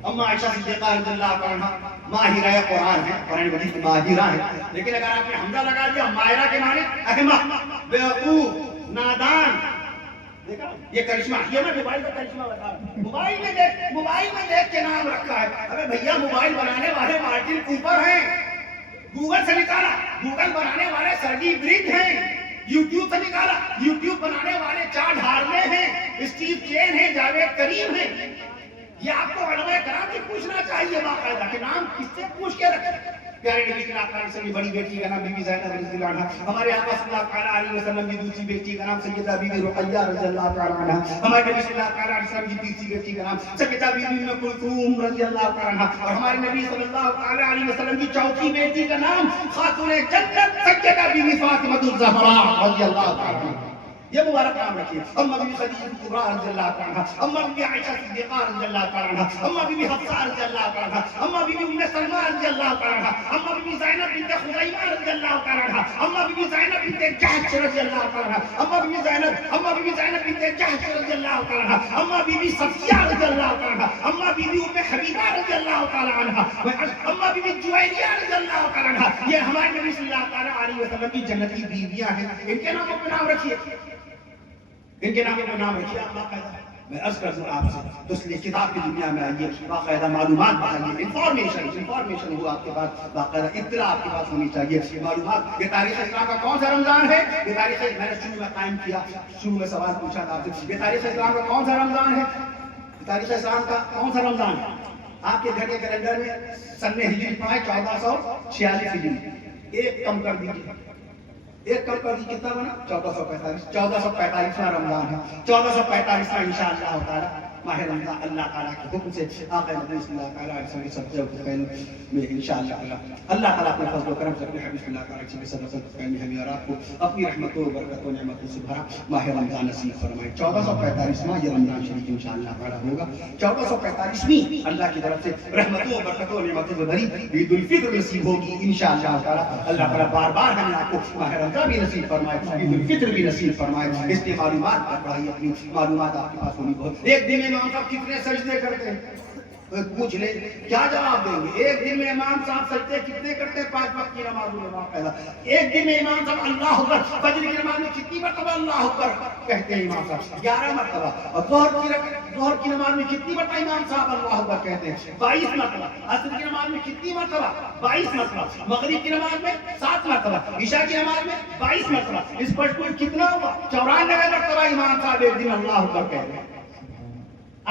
اما عائشہ صدیقہ رضی اللہ عنہا ماہرہ قرآن ہے، قرآن مجید ماہرہ ہے. لیکن اگر آپ نے حمزہ لگا دیا ماہرہ کے معنی احمق، بیوقوف، نادان. دیکھا یہ کرشمہ، یہ میں موبائل کا کرشمہ بتا رہا ہوں. موبائل میں دیکھ کے نام رکھا ہے. ابے بھیا موبائل بنانے والے مارٹن کوپر ہیں، گوگل سے نکالا. گوگل بنانے والے سرگی برن ہیں، یوٹیوب سے نکالا. یوٹیوب بنانے والے چاڈ ہارلے ہیں، اسٹیو چین ہیں، جاوید کریم ہیں. یہ آپ کو علماء کرام سے پوچھنا چاہیے باقاعدہ کہ نام کس سے پوچھ کے رکھے. پیارے نبی صلی اللہ علیہ وسلم کی بڑی بیٹی کا نام بی بی زینب رضی اللہ عنہا. ہمارے آقا صلی اللہ علیہ وسلم کی دوسری بیٹی کا نام سیدہ بی بی رقیہ رضی اللہ تعالی عنہا. ہمارے نبی صلی اللہ علیہ وسلم کی تیسری بیٹی کا نام سیدہ بی بی ام کلثوم رضی اللہ تعالی عنہا. اور ہمارے نبی صلی اللہ علیہ وسلم کی چوتھی بیٹی کا نام خاتون جنت سیدہ بی بی فاطمہ الزہرا رضی اللہ تعالی عنہا. یہ مبارک نام رکھیے. اما بی بی خدیجہ کبریٰ رضی اللہ تعالی عنہا، اما بی بی عائشہ صدیقہ رضی اللہ تعالی عنہا، اما بی بی حفصہ رضی اللہ تعالی عنہا، اما بی بی ام سلمہ رضی اللہ تعالی عنہا، اما بی بی زینب بنت خزیمہ رضی اللہ تعالی عنہا، اما بی بی زینب بنت جحش رضی اللہ تعالی عنہا، اما بی بی زینب بنت جحش رضی اللہ تعالی عنہا، اما بی بی صفیہ رضی اللہ تعالی عنہا، اما بی بی ام حبیبہ رضی اللہ تعالی عنہا، اما بی بی جویریہ رضی اللہ تعالی عنہا. یہ ہمارے نبی صلی اللہ علیہ وسلم کی جنتی بیویاں ہیں. ان کے ناموں پہ نام رکھیے، ان کے ناموں پہ نام رکھیے. آپ باقاعدہ میں عرض کر دوں آپ سے تو اس لیے کتاب کی دنیا میں آئیے، باقاعدہ معلومات بتائیے، انفارمیشن ہو آپ کے پاس، باقاعدہ اطلاع آپ کے پاس ہونی چاہیے، معلومات. یہ تاریخ اسلام کا کون سا رمضان ہے؟ یہ تاریخ میں نے شروع میں قائم کیا، شروع میں سوال پوچھا تھا آپ سے، یہ تاریخ اسلام کا کون سا رمضان ہے؟ تاریخ اسلام کا کون سا رمضان ہے؟ آپ کے گھر کے کیلنڈر میں سن ہجری پڑھا ہے 1446 ہجری. ایک کم کر دیجیے، ایک کم کر کتنا بنا؟ 1445. 1445واں رمضان ہے، 1445واں انشاءاللہ تعالی ماہ رمضان اللہ تعالیٰ کے حکم سے آقا مدنی صلی اللہ علیہ وسلم کے صدقے میں انشاءاللہ اللہ تعالیٰ اپنے فضل و کرم سے اپنے حبیب صلی اللہ علیہ وسلم کے صدقے میں ہمیں اور آپ کو اپنی رحمتوں و برکتوں و نعمتوں سے بھرا ماہ رمضان نصیب فرمائے۔ 1445واں یہ رمضان شریف انشاءاللہ پڑا ہوگا۔ 1445ویں اللہ کی طرف سے رحمتوں و برکتوں و نعمتوں سے بھری عید الفطر نصیب ہوگی انشاءاللہ تعالیٰ۔ اللہ تعالیٰ بار بار ہمیں آپ کو ماہ رمضان بھی نصیب فرمائے، عید الفطر بھی نصیب فرمائے۔ اس کی معلومات پر پڑھائی، اپنی معلومات آپ کے پاس ہونی بہت۔ ایک دن میں امام صاحب کتنے سجدے کرتے ہیں پوچھ لیں، کیا جواب دیں گے؟ ایک دن میں امام صاحب سجدے کتنے کرتے ہیں؟ 5 وقت کی نماز میں باقاعدہ۔ ایک دن میں امام صاحب اللہ اکبر، فجر کی نماز میں کتنی مرتبہ اللہ اکبر کہتے ہیں امام صاحب؟ 11 مرتبہ۔ اور ظہر کی نماز میں کتنی مرتبہ امام صاحب اللہ اکبر کہتے ہیں؟ 22 مرتبہ۔ عصر کی نماز میں کتنی مرتبہ؟ 22 مرتبہ۔ مغرب کی نماز میں 7 مرتبہ۔ عشاء کی نماز میں 22 مرتبہ۔ اس پر کتنا ہوا؟ 94 مرتبہ امام صاحب ایک دن اللہ اکبر کہتے ہیں۔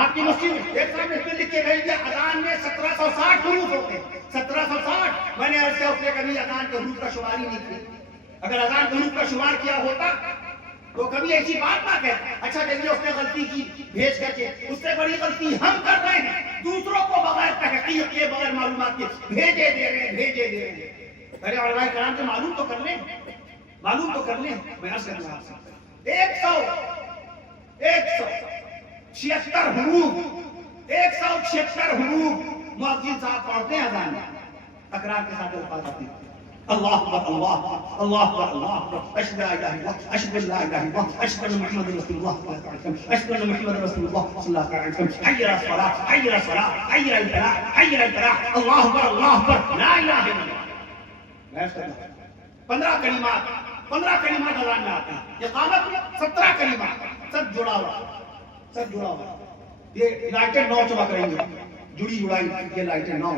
آپ کی مسجد میں ایک صاحب نے لکھ کے بھیج دیا اذان میں 1760 حروف ہوتے ہیں۔ 1760 میں نے عرض کیا اس نے کبھی اذان کے حروف کا شمار ہی نہیں کیا۔ اگر اذان کے حروف کا شمار کیا ہوتا تو کبھی ایسی بات نہ کہتا۔ اچھا چلیے اس نے غلطی کی بھیج کر کے، اس سے بڑی غلطی ہم کر رہے ہیں، دوسروں کو بغیر تحقیق کے بغیر معلومات کے بھیجے دے رہے ہیں۔ ارے علماء کرام سے معلوم تو کر لیں، معلوم تو کر لیں۔ میں عرض کروں آپ سے 176 حروف، 176 حروف مؤذن صاحب پڑھتے ہیں اذان میں، تکرار کے ساتھ الفاظ آتے ہیں۔ اللہ اکبر، اللہ اکبر، اللہ اکبر، اللہ اکبر، اشہد لا الہ الا اللہ، اشہد ان لا الہ الا اللہ، اشہد ان محمد رسول اللہ صلی اللہ علیہ وسلم، اشہد ان محمد رسول اللہ صلی اللہ علیہ وسلم، حی علی الصلاۃ، حی علی الصلاۃ، حی علی الفلاح، حی علی الفلاح، اللہ اکبر، اللہ اکبر، لا الہ الا اللہ۔ 15 کلمات اذان میں آتے ہیں۔ اقامت میں 17 کلمات، سب جڑا ہوا، سب جڑا ہوا۔ یہ لائٹیں 9 چمک رہی ہیں، جڑی جڑائی یہ لائٹیں 9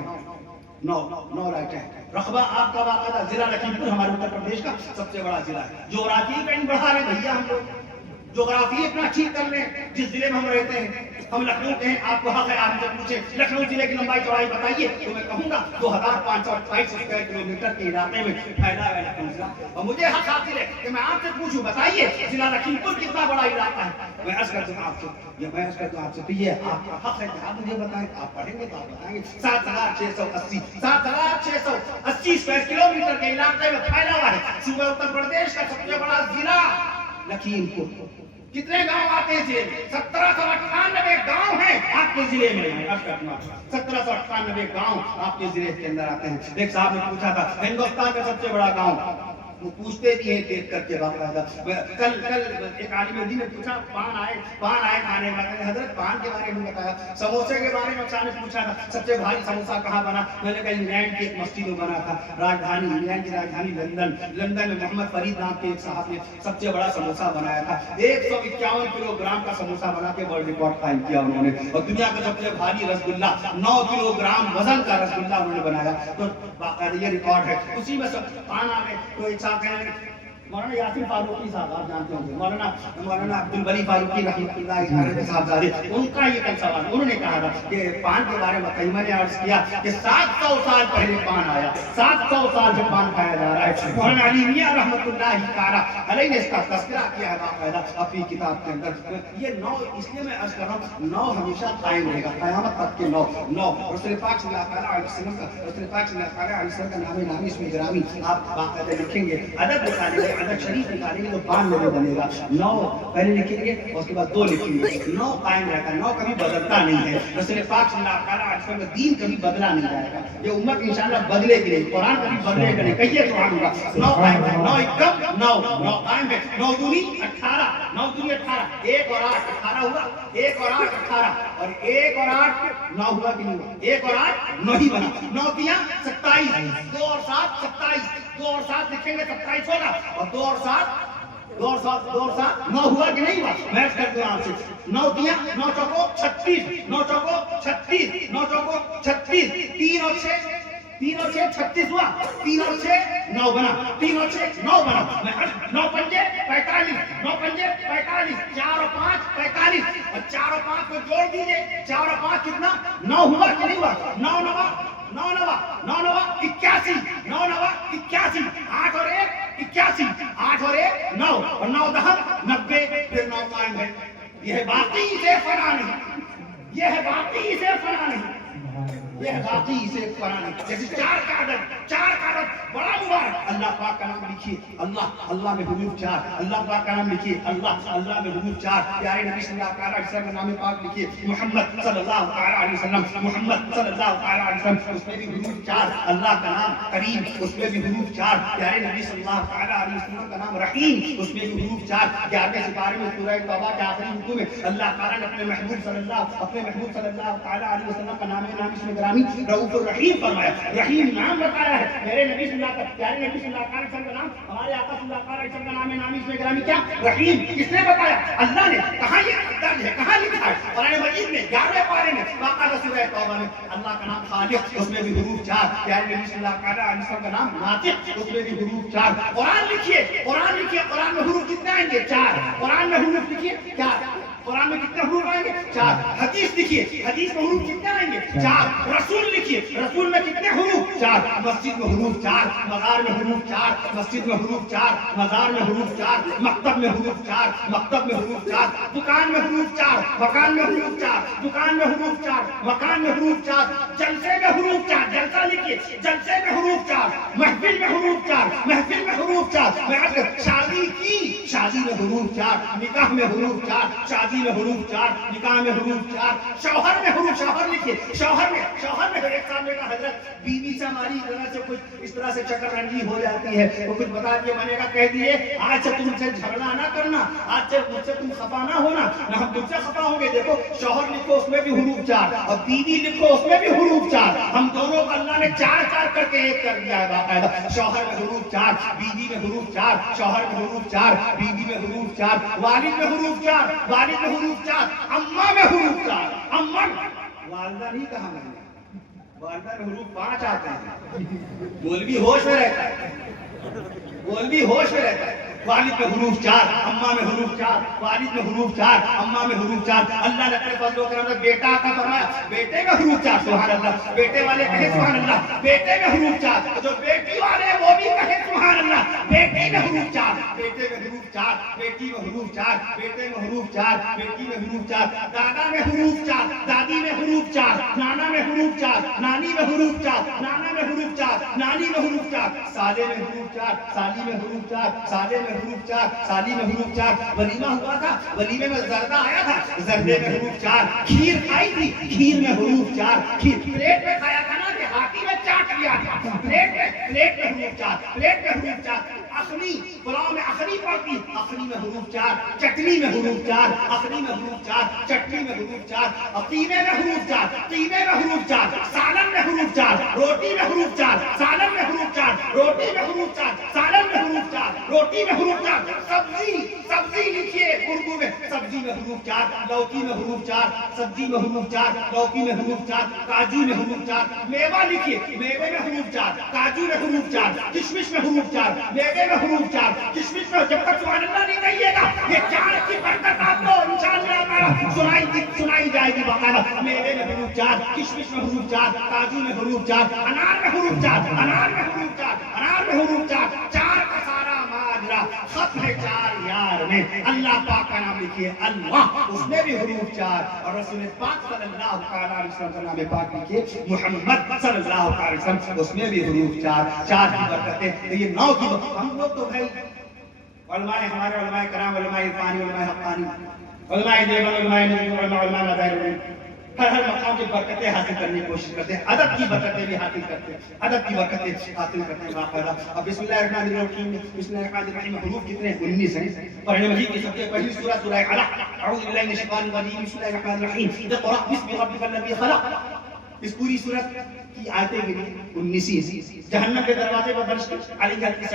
لائٹیں ہیں۔ رقبہ آپ کا باقاعدہ ضلع لکھیم پور ہمارے اتر پردیش کا سب سے بڑا ضلع ہے۔ جغرافی کا ان بڑھا رہے بھیا ہم لوگ، جغرافی اپنا ٹھیک کر لیں۔ جس ضلع میں ہم رہتے ہیں، ہم لکھنؤ کے ہیں، آپ کو حق ہے آپ سے پوچھیں لکھنؤ ضلع کی لمبائی چوڑائی بتائیے تو میں کہوں گا 2528 اسکوائر کلومیٹر کے علاقے میں پھیلا ہوا ہے لکھنؤ ضلع۔ اور مجھے حق حاصل ہے کہ میں آپ سے پوچھوں بتائیے ضلع لکھیم پور کتنا بڑا علاقہ ہے؟ میں عرض کرتا ہوں آپ سے، تو یہ آپ کا حق ہے کہ آپ مجھے بتائیں۔ آپ پڑھیں گے تو آپ بتائیں گے۔ 7680 اسکوائر کلومیٹر کے علاقے میں پھیلا ہوا ہے صوبہ اتر پردیش کا سب سے بڑا ضلع لکھیم پور۔ کتنے گاؤں آتے ہیں ضلع میں؟ 1798 گاؤں ہیں آپ کے ضلع میں۔ 1798 گاؤں آپ کے ضلع کے اندر آتے ہیں۔ ایک صاحب نے پوچھا تھا ہندوستان کا سب سے بڑا گاؤں، وہ پوچھتے بھی ہیں دیکھ کر کے باقاعدہ۔ کل ایک عالم دین نے پوچھا پان آئے کھانے والے، حضرت پان کے بارے میں بتایا، سموسے کے بارے میں صاحب نے پوچھا تھا سب سے بھاری سموسہ کہاں بنا؟ میں نے کہا انگلینڈ کی ایک مسجد میں بنا تھا، انگلینڈ کی راجدھانی لندن میں محمد فرید نام کے ایک صاحب نے سب سے بڑا سموسہ بنایا تھا۔ 151 کلو گرام کا سموسہ بنا کے ورلڈ ریکارڈ قائم کیا انہوں نے۔ اور دنیا کا سب سے بھاری رسگلہ 9 کلو گرام وزن کا رسگلہ انہوں نے بنایا، تو باقاعدہ یہ ریکارڈ ہے۔ اسی میں سب پان آ گئے تو ایک صاحب کہنے لگے مولانا یاسین فاروقی صاحب آپ جانتے ہوں گے، مولانا عبدالولی فاروقی رحمۃ اللہ علیہ صاحبزادے، ان کا یہ کل سوال انہوں نے کہا تھا کہ پان کے بارے میں بتائیے۔ میں نے عرض کیا کہ 700 سال پہلے پان آیا، 700 سال سے پان کھایا جا رہا ہے۔ مولانا علی میاں رحمۃ اللہ تعالیٰ علیہ نے اس کا تذکرہ کیا ہے باقاعدہ اپنی کتاب کے اندر۔ یہ 9 اس لیے میں عرض کر رہا ہوں 9 ہمیشہ قائم رہے گا قیامت تک کے 9 رسول پاک صلی اللہ علیہ وسلم کا نام نامی اس میں گرامی آپ باقاعدہ لکھیں گے، ادب نکالیں گے، ادب شریف نکالیں گے تو 92 بنے گا۔ 9 پہلے لکھیں گے اور اس کے بعد 2 لکھیں گے، 9 قائم رہتا ہے، 9 کبھی بدلتا نہیں ہے۔ رسول پاک صلی اللہ علیہ وسلم کا دین کبھی بدلا نہیں جائے گا، یہ امت انشاءاللہ بدلے گی نہیں، قرآن کبھی بدلے گا نہیں۔ کہیے سبحان اللہ۔ 9 قائم ہے، 9 ایکم 9 قائم ہے، 9 دونی 18، 9 دونی 18، 1 اور 8 18 ہوا، 1 اور 8 18، اور 1 اور 8 9 ہوا کہ نہیں ہوا؟ 1 اور 8 9 ہی بنا، 9 تیاں 27، 2 اور 7 27، 2 اور 7 لکھیں گے 27 ہوگا، اور 2 اور 7 9 ہوا کہ نہیں ہوا؟ میں کرتے ہیں آپ سے 9 تیاں 9 چوکو 36، 9 چوکو 36، 9 چوکو 36، 3 اور 6 36 ہوا، 3 اور 6 9 بنا، 3 اور 6 9 بنا۔ 9 پنجے 45، 9 پنجے 45، 4 اور 5 45، اور 4 اور 5 کو جوڑ دیجئے، 4 اور 5 کتنا؟ 9 ہوا کہ نہیں ہوا؟ 9 نوا 81، 9 نوا 81، 8 اور 1 81، 8 اور 1 9، اور 9 10 90، پھر 9 قائم ہے۔ یہ باقی سے فنا نہیں، یہ ہے واقعی سے فنا نہیں، یہ ہے واقعی سے فنا نہیں. جیسے چار کا عدد بڑا مبارک. اللہ پاک کا نام لکھیے اللہ میں حروف 4. اللہ پاک کا نام لکھیے اللہ میں حروف 4. پیارے نبی صلی اللہ علیہ وسلم کا نام پاک لکھیے محمد صلی اللہ علیہ وسلم، محمد صلی اللہ علیہ وسلم، اس میں بھی حروف 4. اللہ کا نام کریم، اس میں بھی حروف 4. پیارے نبی صلی اللہ علیہ وسلم کا نام رحیم، اس میں بھی حروف 4. 11ویں سپارے میں سورہ توبہ کے آخری رکوع میں اللہ تعالیٰ نے اپنے محبوب صلی اللہ علیہ وسلم کا نام اس میں گرامی رؤوف الرحیم فرمایا. رحیم نام بتایا ہے. میرے نبی صلی اللہ پیارے نبی صلی اللہ علیہ وسلم کا نام، ہمارے آقا صلی اللہ علیہ وسلم کا نام اس میں گرامی کیا؟ رحیم. کس نے بتایا؟ اللہ نے. کہاں یہ درج ہے، کہاں لکھا ہے؟ قرآن مجید میں 11ویں پارے میں باقاعدہ سورہ توبہ میں اللہ کا نام خالق، اس میں بھی حروف 4. پیارے نبی صلی اللہ علیہ وسلم کا نام ناطق، اس میں بھی حروف 4. قرآن لکھیے، قرآن میں حروف کتنے آئیں گے؟ 4. قرآن میں حروف لکھیے 4. قرآن میں کتنے حروف آئیں گے؟ 4. حدیث لکھیے، حدیث میں حروف کتنے آئیں گے؟ 4. رسول لکھیے، رسول میں کتنے حروف؟ 4. مسجد میں حروف 4. مزار میں حروف 4. مسجد میں حروف 4. مزار میں حروف 4. مکتب میں حروف 4. مکتب میں حروف 4. دکان میں حروف 4. مکان میں حروف 4. دکان میں حروف 4. مکان میں حروف 4. جلسے میں حروف 4. جلسہ لکھیے، جلسے میں حروف 4. محفل میں حروف 4. محفل میں حروف 4. شادی کی، شادی میں حروف 4. نکاح میں حروف 4. شادی میں حروف 4. نکاح میں حروف 4. شوہر میں حروف، شوہر لکھیے. شوہر میں ایک سامنے کا حضرت بیوی سے ہماری طرح سے کچھ اس طرح سے چکر رنجی ہو جاتی ہے، وہ کچھ بتا دیے، میں نے کہا کہہ دیے آج سے تم سے جھگڑا نہ کرنا، آج سے مجھ سے تم خفا نہ ہونا، نہ ہم تم سے خفا ہوں گے. دیکھو شوہر لکھو اس میں بھی حروف 4 اور بیوی لکھو اس میں بھی حروف 4. ہم دونوں کو اللہ نے 4 کر کے ایک کر دیا ہے باقاعدہ. شوہر میں حروف 4، بیوی میں حروف 4. شوہر میں حروف 4، بیوی میں حروف 4. والد میں حروف 4، والد میں حروف 4. اماں میں حروف 4. اماں، والدہ نہیں کہا میں نے، والدہ میں حروف 5 آتے ہیں. مولوی ہوش میں رہتا ہے، مولوی ہوش میں رہتا ہے. والد میں حروف 4، اماں میں حروف 4. والد میں حروف 4، اماں میں حروف 4. اللہ نے اپنے فضل و کرم سے بیٹا عطا فرمایا، بیٹے میں حروف 4. سبحان اللہ. بیٹے والے کہیں سبحان اللہ. بیٹے میں حروف 4. جو بیٹی والے ہیں وہ بھی کہیں سبحان اللہ. بیٹے میں حروف 4، بیٹے میں حروف 4. بیٹی میں حروف 4، بیٹے میں حروف 4. بیٹی میں حروف 4. دادا میں حروف 4، دادی میں حروف 4. نانا میں حروف 4، نانی میں حروف 4. نانا میں حروف 4، نانی میں حروف 4. سالے میں حروف 4، سالی میں حروف 4. سالے میں حروف 4، سالی میں حروف 4. ولیمہ ہوا تھا، ولیمے میں زردہ آیا تھا، زردے میں حروف 4. کھیر کھائی تھی، کھیر میں حروف 4. کھیر پلیٹ میں کھایا تھا نا کہ ہاتھی میں چاٹ لیا تھا. پلیٹ میں حروف 4، پلیٹ میں حروف 4. اخنی، پلاؤ میں اخنی پڑتی، اخنی میں حروف 4. چٹنی میں حروف 4، اخنی میں حروف 4. چٹنی میں حروف 4. قیمے میں حروف 4، قیمے میں حروف 4. سالن میں حروف 4، روٹی میں حروف 4. سالن میں حروف 4، روٹی میں حروف 4. سالن میں حروف 4، روٹی میں حروف 4. سبزی لکھیے اردو میں، سبزی میں حروف 4. لوکی میں حروف 4، سبزی میں حروف 4. لوکی میں حروف 4. کاجو میں حروف 4. میوہ لکھیے، میوے میں حروف 4. کاجو میں حروف 4. کشمش میں حروف 4. میوے میں حروف 4. کشمش میں جب تک سبحان اللہ نہیں کہیے گا یہ 4 کی برکت آپ کو انشاءاللہ تعالی سنائی جائے گی باقاعدہ. میوے میں حروف 4، کشمش میں حروف 4. کاجو میں حروف 4. انار میں حروف 4. انار میں حروف 4. انار میں حروف 4. 4 کا سارا ماجرا ختم ہے 4 یار میں. اللہ پاک کا نام لکھیے اللہ، اس میں بھی حروف 4. اور رسول پاک صلی اللہ علیہ وسلم کا نام پاک لکھیے محمد صلی اللہ علیہ وسلم، اس میں بھی حروف 4. 4 کی برکتیں. یہ 9 کی ہم لوگ تو بھائی علماء، ہمارے علماء کرام، علماء عرفانی، علماء حقانی، علماء دیوبند، علماء نجوم، علماء مظاہر، ہر مقام کی برکتیں حاصل کرنے کی کوشش کرتے ہیں. ادب کی برکتیں بھی حاصل کرتے ہیں، ادب کی برکتیں حاصل کرتے ہیں باقاعدہ. اب بسم اللہ الرحمن الرحیم، بسم اللہ الرحمن الرحیم حروف کتنے ہیں؟ 19 ہیں. قرآن مجید کی سب سے پہلی سورہ سورہ علق. اعوذ باللہ من الشیطان الرجیم، بسم اللہ الرحمن الرحیم. اقرأ باسم ربک الذی خلق. اس پوری سورت کی آیتیں گنی 19 ہیں. جہنم کے دروازے پر درج علیہ کی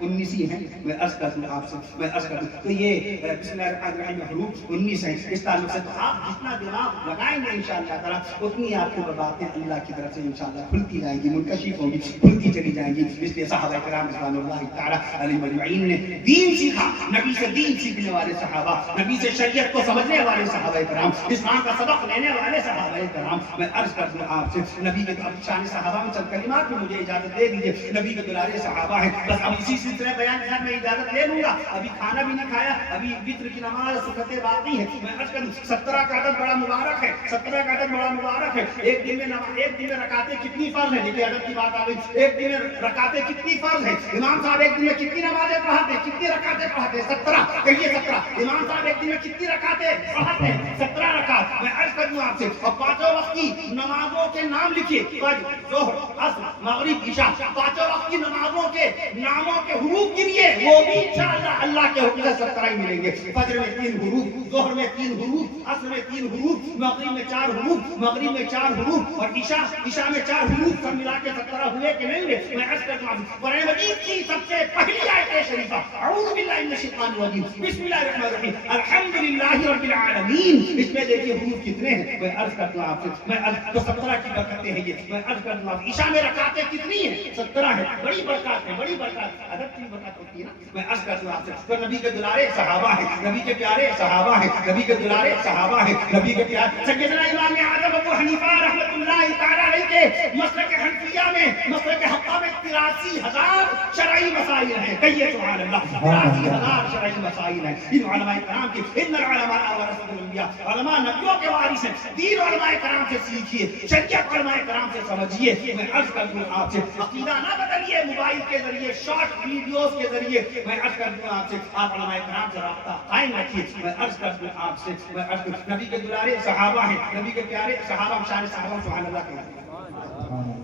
19 ہیں. میں عرض کر دوں آپ سے، میں عرض کر دوں تو یہ بسم اللہ الرحمن الرحیم حروف 19 ہیں. اس تعلق سے تو آپ جتنا دماغ لگائیں گے انشاءاللہ تعالیٰ اتنی آپ کو باتیں اللہ کی طرف سے انشاءاللہ کھلتی جائیں گی، منکشف ہوں گی، کھلتی چلی جائیں گی. اس لیے صحابہ کرام رضوان اللہ تعالیٰ علیہم اجمعین نے دین سیکھا. نبی سے دین سیکھنے والے صحابہ، نبی سے شریعت کو سمجھنے والے صحابہ کرام، اسلام کا سبق لینے والے صحابہ کرام. میں عرض کر کر دوں آپ سے نبی کے اب شان صحابہ میں چند کلمات میں مجھے اجازت دے دیجیے. نبی کے دلارے صحابہ ہیں. بس اب اسی سلسلے بیان کے ساتھ میں اجازت لے لوں گا. ابھی کھانا بھی نہیں کھایا, ابھی وتر کی نماز سنتیں باقی ہیں. میں عرض کروں 17 کا عدد بڑا مبارک ہے, 17 کا عدد بڑا مبارک ہے. ایک دن میں رکعتیں کتنی فرض ہیں؟ دیکھیے عدد کی بات آ گئی. ایک دن میں رکعتیں کتنی فرض ہیں؟ امام صاحب ایک دن میں کتنی نمازیں پڑھاتے ہیں, کتنی رکعتیں پڑھاتے ہیں؟ 17. کہیے 17. امام صاحب ایک دن میں کتنی رکعتیں پڑھاتے ہیں؟ 17 رکعت. میں عرض کروں آپ سے اور پانچوں وقت کی نمازوں کے نام لکھیے, فجر, ظہر, عصر, مغرب, عشاء. پانچوں وقت کی نمازوں کے ناموں کے حروف گنیے, وہ بھی انشاءاللہ اللہ کے حکم سے 17 ہی ملیں گے. فجر میں 3 حروف, ظہر میں 3 حروف, عصر میں 3 حروف, مغرب میں 4 حروف, مغرب میں 4 حروف اور عشاء میں 4 حروف. سب ملا کے 17 ہوئے کہ نہیں ہوئے؟ میں عرض کرتا ہوں قرآن مجید کی سب سے پہلی آیت شریفہ اعوذ باللہ من الشیطان الرجیم بسم اللہ الرحمن الرحیم الحمدللہ رب العالمین. اس میں دیکھیے حروف کتنے ہیں؟ میں عرض کرتا ہوں آپ سے, میں تو 17 کی برکتیں ہیں یہ. میں عرض کرتا ہوں عشاء میں رکعتیں کتنی ہیں؟ 17 ہیں. بڑی برکات ہے, بڑی برکات. عدد کی برکات ہوتی ہے نا. میں عرض کرتا ہوں آپ سے تو نبی کے دلارے صحابہ ہیں, نبی کے پیارے صحابہ ہیں, نبی کے دلارے صحابہ ہیں, نبی کے پیارے سیدنا امام اعظم ابو حنیفہ رحمۃ اللہ تعالی علیہ کے مسلک حنفیہ میں, مسلک حقہ میں 83,000 شرعی مسائل ہیں. کہیے سبحان اللہ, 83,000 شرعی مسائل ہیں. ان علماء کرام کی ان العلماء ورثۃ الانبیاء, علماء نبیوں کے وارث ہیں. دین علماء کرام سے سیکھیے, شریعت علماء کرام سے سمجھیے. میں عرض کروں آپ سے عقیدہ نہ بدلیے موبائل کے ذریعے, شارٹ ویڈیوز کے ذریعے. میں عرض کروں آپ سے آپ علماء کرام سے رابطہ قائم رکھیے. میں عرض کروں آپ سے, میں عرض کروں نبی کے دلارے صحابہ ہیں, نبی کے پیارے صحابہ, شان صحابہ سبحان اللہ کہتے ہیں.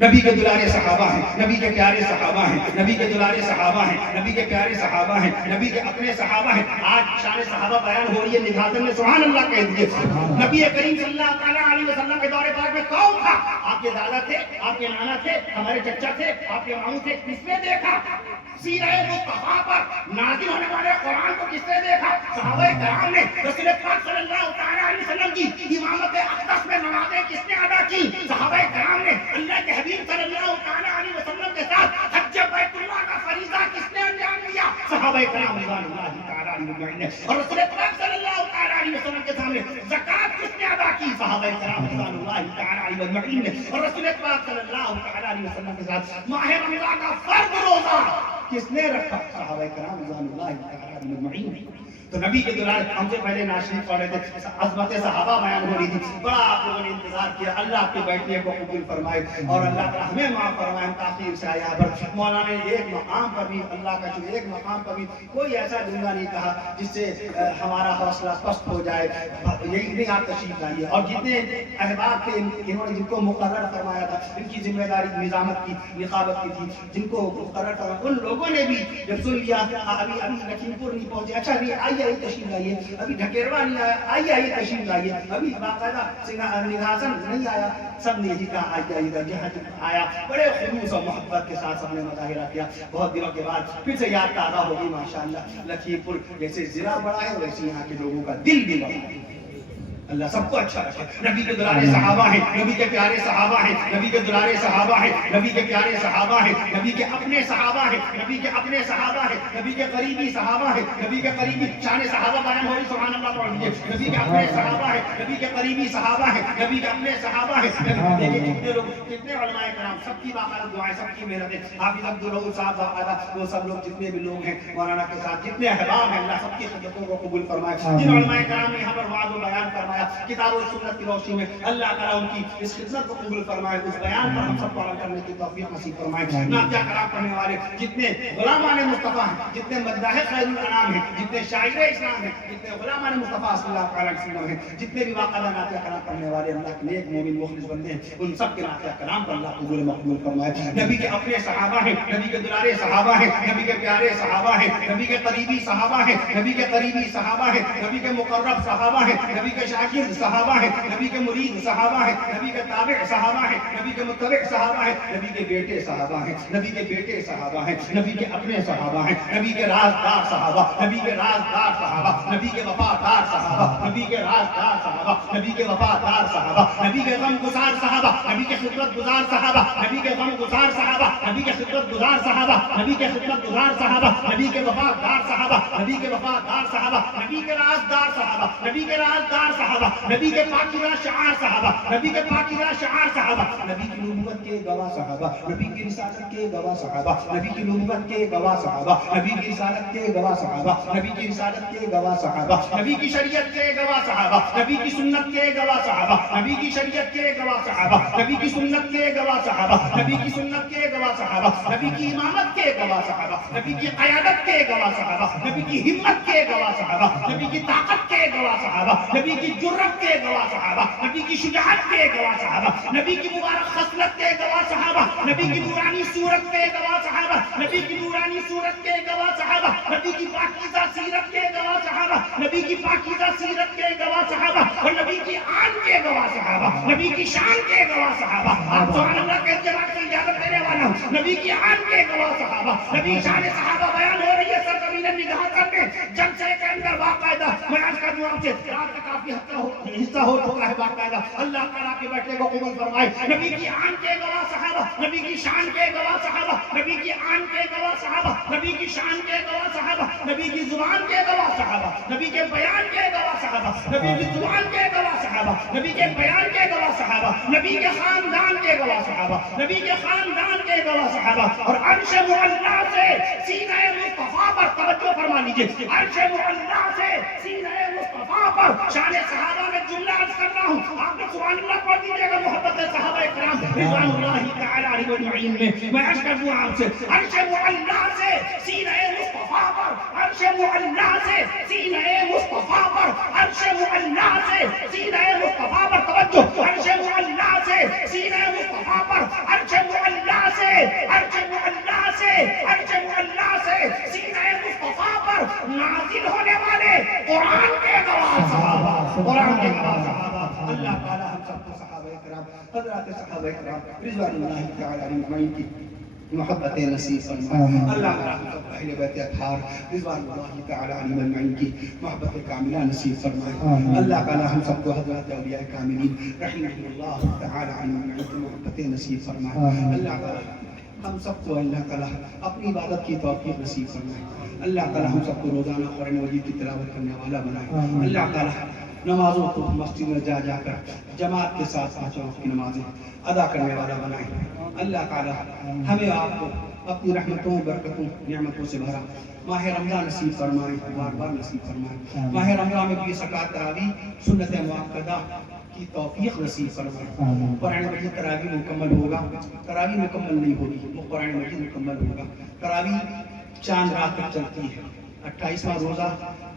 نبی کے دلارے صحابہ ہیں, نبی کے پیارے صحابہ ہیں, نبی کے دلارے صحابہ ہیں, نبی کے پیارے صحابہ ہیں, نبی کے اپنے صحابہ ہیں. آج شان صحابہ بیان ہو رہی ہے نگاہتن میں, سبحان اللہ کہہ دیجیے. نبی کریم صلی اللہ تعالیٰ علیہ وسلم کے دور پاک میں کون تھا؟ آپ کے دادا تھے, آپ کے نانا تھے, ہمارے چچا تھے, آپ کے ماموں تھے. کس نے دیکھا؟ سیرہ مصطفیٰ پر نازل ہونے والے قرآن کو کس نے دیکھا؟ صحابہ کرام نے. رسول پاک صلی اللہ تعالیٰ علیہ وسلم کی امامت اقدس میں نمازیں کس نے ادا کی؟ صحابہ کرام نے. اللہ کے حبیب صلی اللہ تعالیٰ علیہ وسلم کے ساتھ حج بیت اللہ کا فریضہ کس نے انجام دیا؟ صحابہ کرام رضوان اللہ تعالیٰ علیہ وسلم. اور رسول پاک صلی اللہ تعالیٰ علیہ وسلم کے سامنے زکات کس نے ادا کی؟ صحابہ کرام رضوان اللہ تعالیٰ علیہ وسلم. اور رسول پاک صلی اللہ تعالیٰ علیہ وسلم کے ساتھ ماہ رمضان کا فرض روزہ کس نے رکھا؟ صحابہ کرام رضوان اللہ تعالیٰ علیہ وسلم. تو نبی کے دلارے ہم سے پہلے ناشریف پڑھ رہے تھے, عظمت صحابہ بیان ہو رہی تھی. بڑا آپ لوگوں نے انتظار کیا. اللہ آپ کے بیٹھنے کو قبول فرمائے اور اللہ تعالیٰ ہمیں معاف فرمائے. ہم تاخیر سے آیا پر مولانا نے ایک مقام پر بھی, اللہ کا جو ایک مقام پر بھی کوئی ایسا جملہ نہیں کہا جس سے ہمارا حوصلہ پست ہو جائے. یہی نہیں آپ تشریف لائیے. اور جتنے احباب تھے انہوں نے جن کو مقرر فرمایا تھا, ان کی ذمہ داری نظامت کی, نقابت کی تھی, جن کو مقرر فرمایا ان لوگوں نے بھی جب سن لیا ابھی لکھیم پور نہیں پہنچے, اچھا نہیں آئیے تشریف لائیے, ابھی ڈھکیروا نہیں آیا, آئیے تشریف لائیے, ابھی باقاعدہ نگاہسن نہیں آیا, سب نے یہی کہا آئیے. جہاں آیا بڑے خلوص اور محبت کے ساتھ سب نے مظاہرہ کیا. بہت دنوں کے بعد پھر سے یاد تازہ ہوگی ماشاءاللہ. لکھیم پور جیسے ضلع بڑا ہے ویسے یہاں کے لوگوں کا دل بھی بڑا ہے. اللہ سب کو اچھا رکھے. نبی کے دلارے صحابہ ہیں, نبی کے پیارے صحابہ ہیں, نبی کے دلارے صحابہ ہیں, نبی کے پیارے صحابہ ہیں, نبی کے اپنے صحابہ ہیں, نبی کے اپنے صحابہ ہیں, نبی کے قریبی صحابہ ہیں, نبی کے قریبی شان صحابہ بیان ہو رہی, سبحان اللہ پڑھ لیجیے. نبی کے اپنے صحابہ ہیں, نبی کے قریبی صحابہ ہیں, نبی کے اپنے صحابہ ہیں. دیکھیے کتنے لوگ, کتنے علماء کرام, سب کی باقاعدہ دعائیں, سب کی محنتیں. حافظ عبدالرؤوف صاحب باقاعدہ, وہ سب لوگ جتنے بھی لوگ ہیں مولانا کے ساتھ, جتنے احباب ہیں, اللہ سب کی خدمتوں کو قبول فرمائے. جن علماء کرام نے یہاں پر وعظ و بیان فرمایا کتاب و سنت کی روشنی میں, اللہ تعالیٰ ان کی اس خدمت کو قبول فرمائے. اس بیان پر ہم سب کو عمل کرنے کی توفیق نصیب فرمائے. نعتیہ کلام پڑھنے والے جتنے غلامان مصطفیٰ ہیں, جتنے مداح خیر الانام ہیں, جتنے شاعر اسلام ہیں, جتنے غلامان مصطفیٰ صلی اللہ علیہ وسلم ہیں, جتنے بھی باقاعدہ نعتیہ کلام پڑھنے والے اللہ کے نیک مومن مخلص بندے ہیں, ان سب کے نعتیہ کلام پر اللہ قبول مقبول فرمائے. نبی کے اپنے صحابہ ہیں, نبی کے دلارے صحابہ ہیں, نبی کے پیارے صحابہ ہیں, نبی کے قریبی صحابہ ہیں, نبی کے قریبی صحابہ ہیں, نبی کے مقرب صحابہ ہیں, نبی کے شاگرد صحابہ ہیں, نبی کے مرید صحابہ ہیں, نبی کے تابع صحابہ ہیں, نبی کے متبع صحابہ ہیں, نبی کے بیٹے صحابہ ہیں, نبی کے بیٹے صحابہ ہیں, نبی کے اپنے صحابہ ہیں, نبی کے رازدار صحابہ, نبی کے رازدار صحابہ, نبی کے وفادار صحابہ, نبی کے رازدار صحابہ, نبی کے وفادار صحابہ, نبی کے غم گزار صحابہ, نبی کے خدمت گزار صحابہ, نبی کے غم گزار صحابہ, نبی کے خدمت گزار صحابہ, نبی کے خدمت گزار صحابہ, نبی کے وفادار صحابہ, نبی کے وفادار صحابہ، نبی کے رازدار صحابہ، نبی کے رازدار صحابہ، نبی کے پاکیزہ شعار صحابہ، نبی کے پاکیزہ شعار صحابہ، نبی کی نبوت کے گواہ صحابہ، نبی کی رسالت کے گواہ صحابہ، نبی کی نبوت کے گواہ صحابہ، نبی کی رسالت کے گواہ صحابہ، نبی کی رسالت کے گواہ صحابہ، نبی کی شریعت کے گواہ صحابہ، نبی کی سنت کے گواہ صحابہ، نبی کی شریعت کے گواہ صحابہ، نبی کی سنت کے گواہ صحابہ، نبی کی سنت کے گواہ صحابہ، نبی کی امامت کے گواہ صحابہ، نبی کی قیادت کے گواہ صحابہ، نبی کی ہمت کے گواہ صحابہ، نبی کی طاقت کے گواہ صحابہ، نبی کی جرأت کے گواہ صحابہ، نبی کی شجاعت کے گواہ صحابہ، نبی کی مبارک خصلت کے گواہ صحابہ، نبی کی نورانی صورت کے گواہ صحابہ، نبی کی نورانی صورت کے گواہ صحابہ، نبی کی پاکیزہ سیرت کے گواہ صحابہ، نبی کی پاکیزہ سیرت کے گواہ صحابہ، اور نبی کی آن کے گواہ صحابہ، نبی کی شان کے گواہ صحابہ. آپ سبحان اللہ کے جواب کی اجازت دینے والا ہوں. نبی کی آن کے گواہ صحابہ، نبی شان صحابہ بیان ہو رہی ہے سرزمین نگاہ کرتے جلسے کے اندر باقاعدہ. میں عرض کر دوں آپ سے رات کا کافی حصہ ہو چکا ہے باقاعدہ. اللہ تعالیٰ کے بیٹھے کو قبول فرمائے. نبی کی آن کے گواہ صحابہ، نبی کی شان کے گواہ صحابہ، نبی کی آن کے گواہ صحابہ، نبی کی شان کے گواہ صحابہ، نبی کی زبان کے گواہ صحابہ، نبی کے بیان کے گواہ صحابہ، نبی کی زبان کے گواہ صحابہ، نبی کے بیان کے گواہ صحابہ، نبی کے خاندان کے گواہ صحابہ، نبی کے خاندان کے گواہ صحابہ. اور عرش معلیٰ سے سینہ مصطفیٰ پر توجہ فرما لیجیے. عرش معلیٰ سے سینہ مصطفیٰ پر شان صحابہ میں جملہ عرض کر رہا ہوں. آپ نے سبحان اللہ پڑھ دیجیے گا. محبت صحابہ کرام رضوان اللہ تعالی علیہ اجمعین میں عرض کر دوں آپ سے عرش معلیٰ سے سینہ مصطفیٰ پر، عرش معلیٰ سے سینہ مصطفیٰ پر، عرش معلیٰ سے سینہ مصطفیٰ پر توجہ. عرش معلیٰ سے سینہ مصطفیٰ پر، عرش معلیٰ سے، عرش معلیٰ سے، عرش معلیٰ سے سینہ مصطفیٰ پر نازل ہونے والے قرآن کے گواہ صحابہ، قرآن کے گواہ صحابہ. اللہ تعالی ہم سب کو صحابہ کرام، حضرات صحابہ کرام رضوان اللہ تعالی علیہم اجمعین کی محبت نصیب فرمائے. اللہ تعالی اہل بیت اطہار رضوان اللہ تعالی علیہم اجمعین کی محبت کاملہ نصیب فرمائے. اللہ تعالی ہم سب کو حضرات اولیاء کاملین رحمہ اللہ تعالی علیہم اجمعین کی محبت نصیب فرمائے. اللہ تعالی ہم سب کو اللہ تعالی اپنی عبادت کی توفیق نصیب فرمائے. اللہ تعالی ہم سب کو روزانہ قرآن مجید کی تلاوت کرنے والا بنائے. اللہ تعالی نمازوں کو مسجد میں جا جا کر جماعت کے ساتھ پانچ وقت کی نمازیں ادا کرنے والا بنائے. اللہ تعالی ہمیں آپ کو اپنی رحمتوں، برکتوں، نعمتوں سے بھرا ماہ رمضان نصیب فرمائے، بار بار نصیب فرمائے. ماہ رمضان میں بھی زکوٰۃ، تراویح، سنت مؤکدہ کی توفیق نصیب فرمائے. قرآن مجید تراویح مکمل ہوگا، تراویح مکمل نہیں ہوگی، وہ قرآن مجید مکمل ہوگا. تراویح چاند رات تک چلتی ہے. 28واں روزہ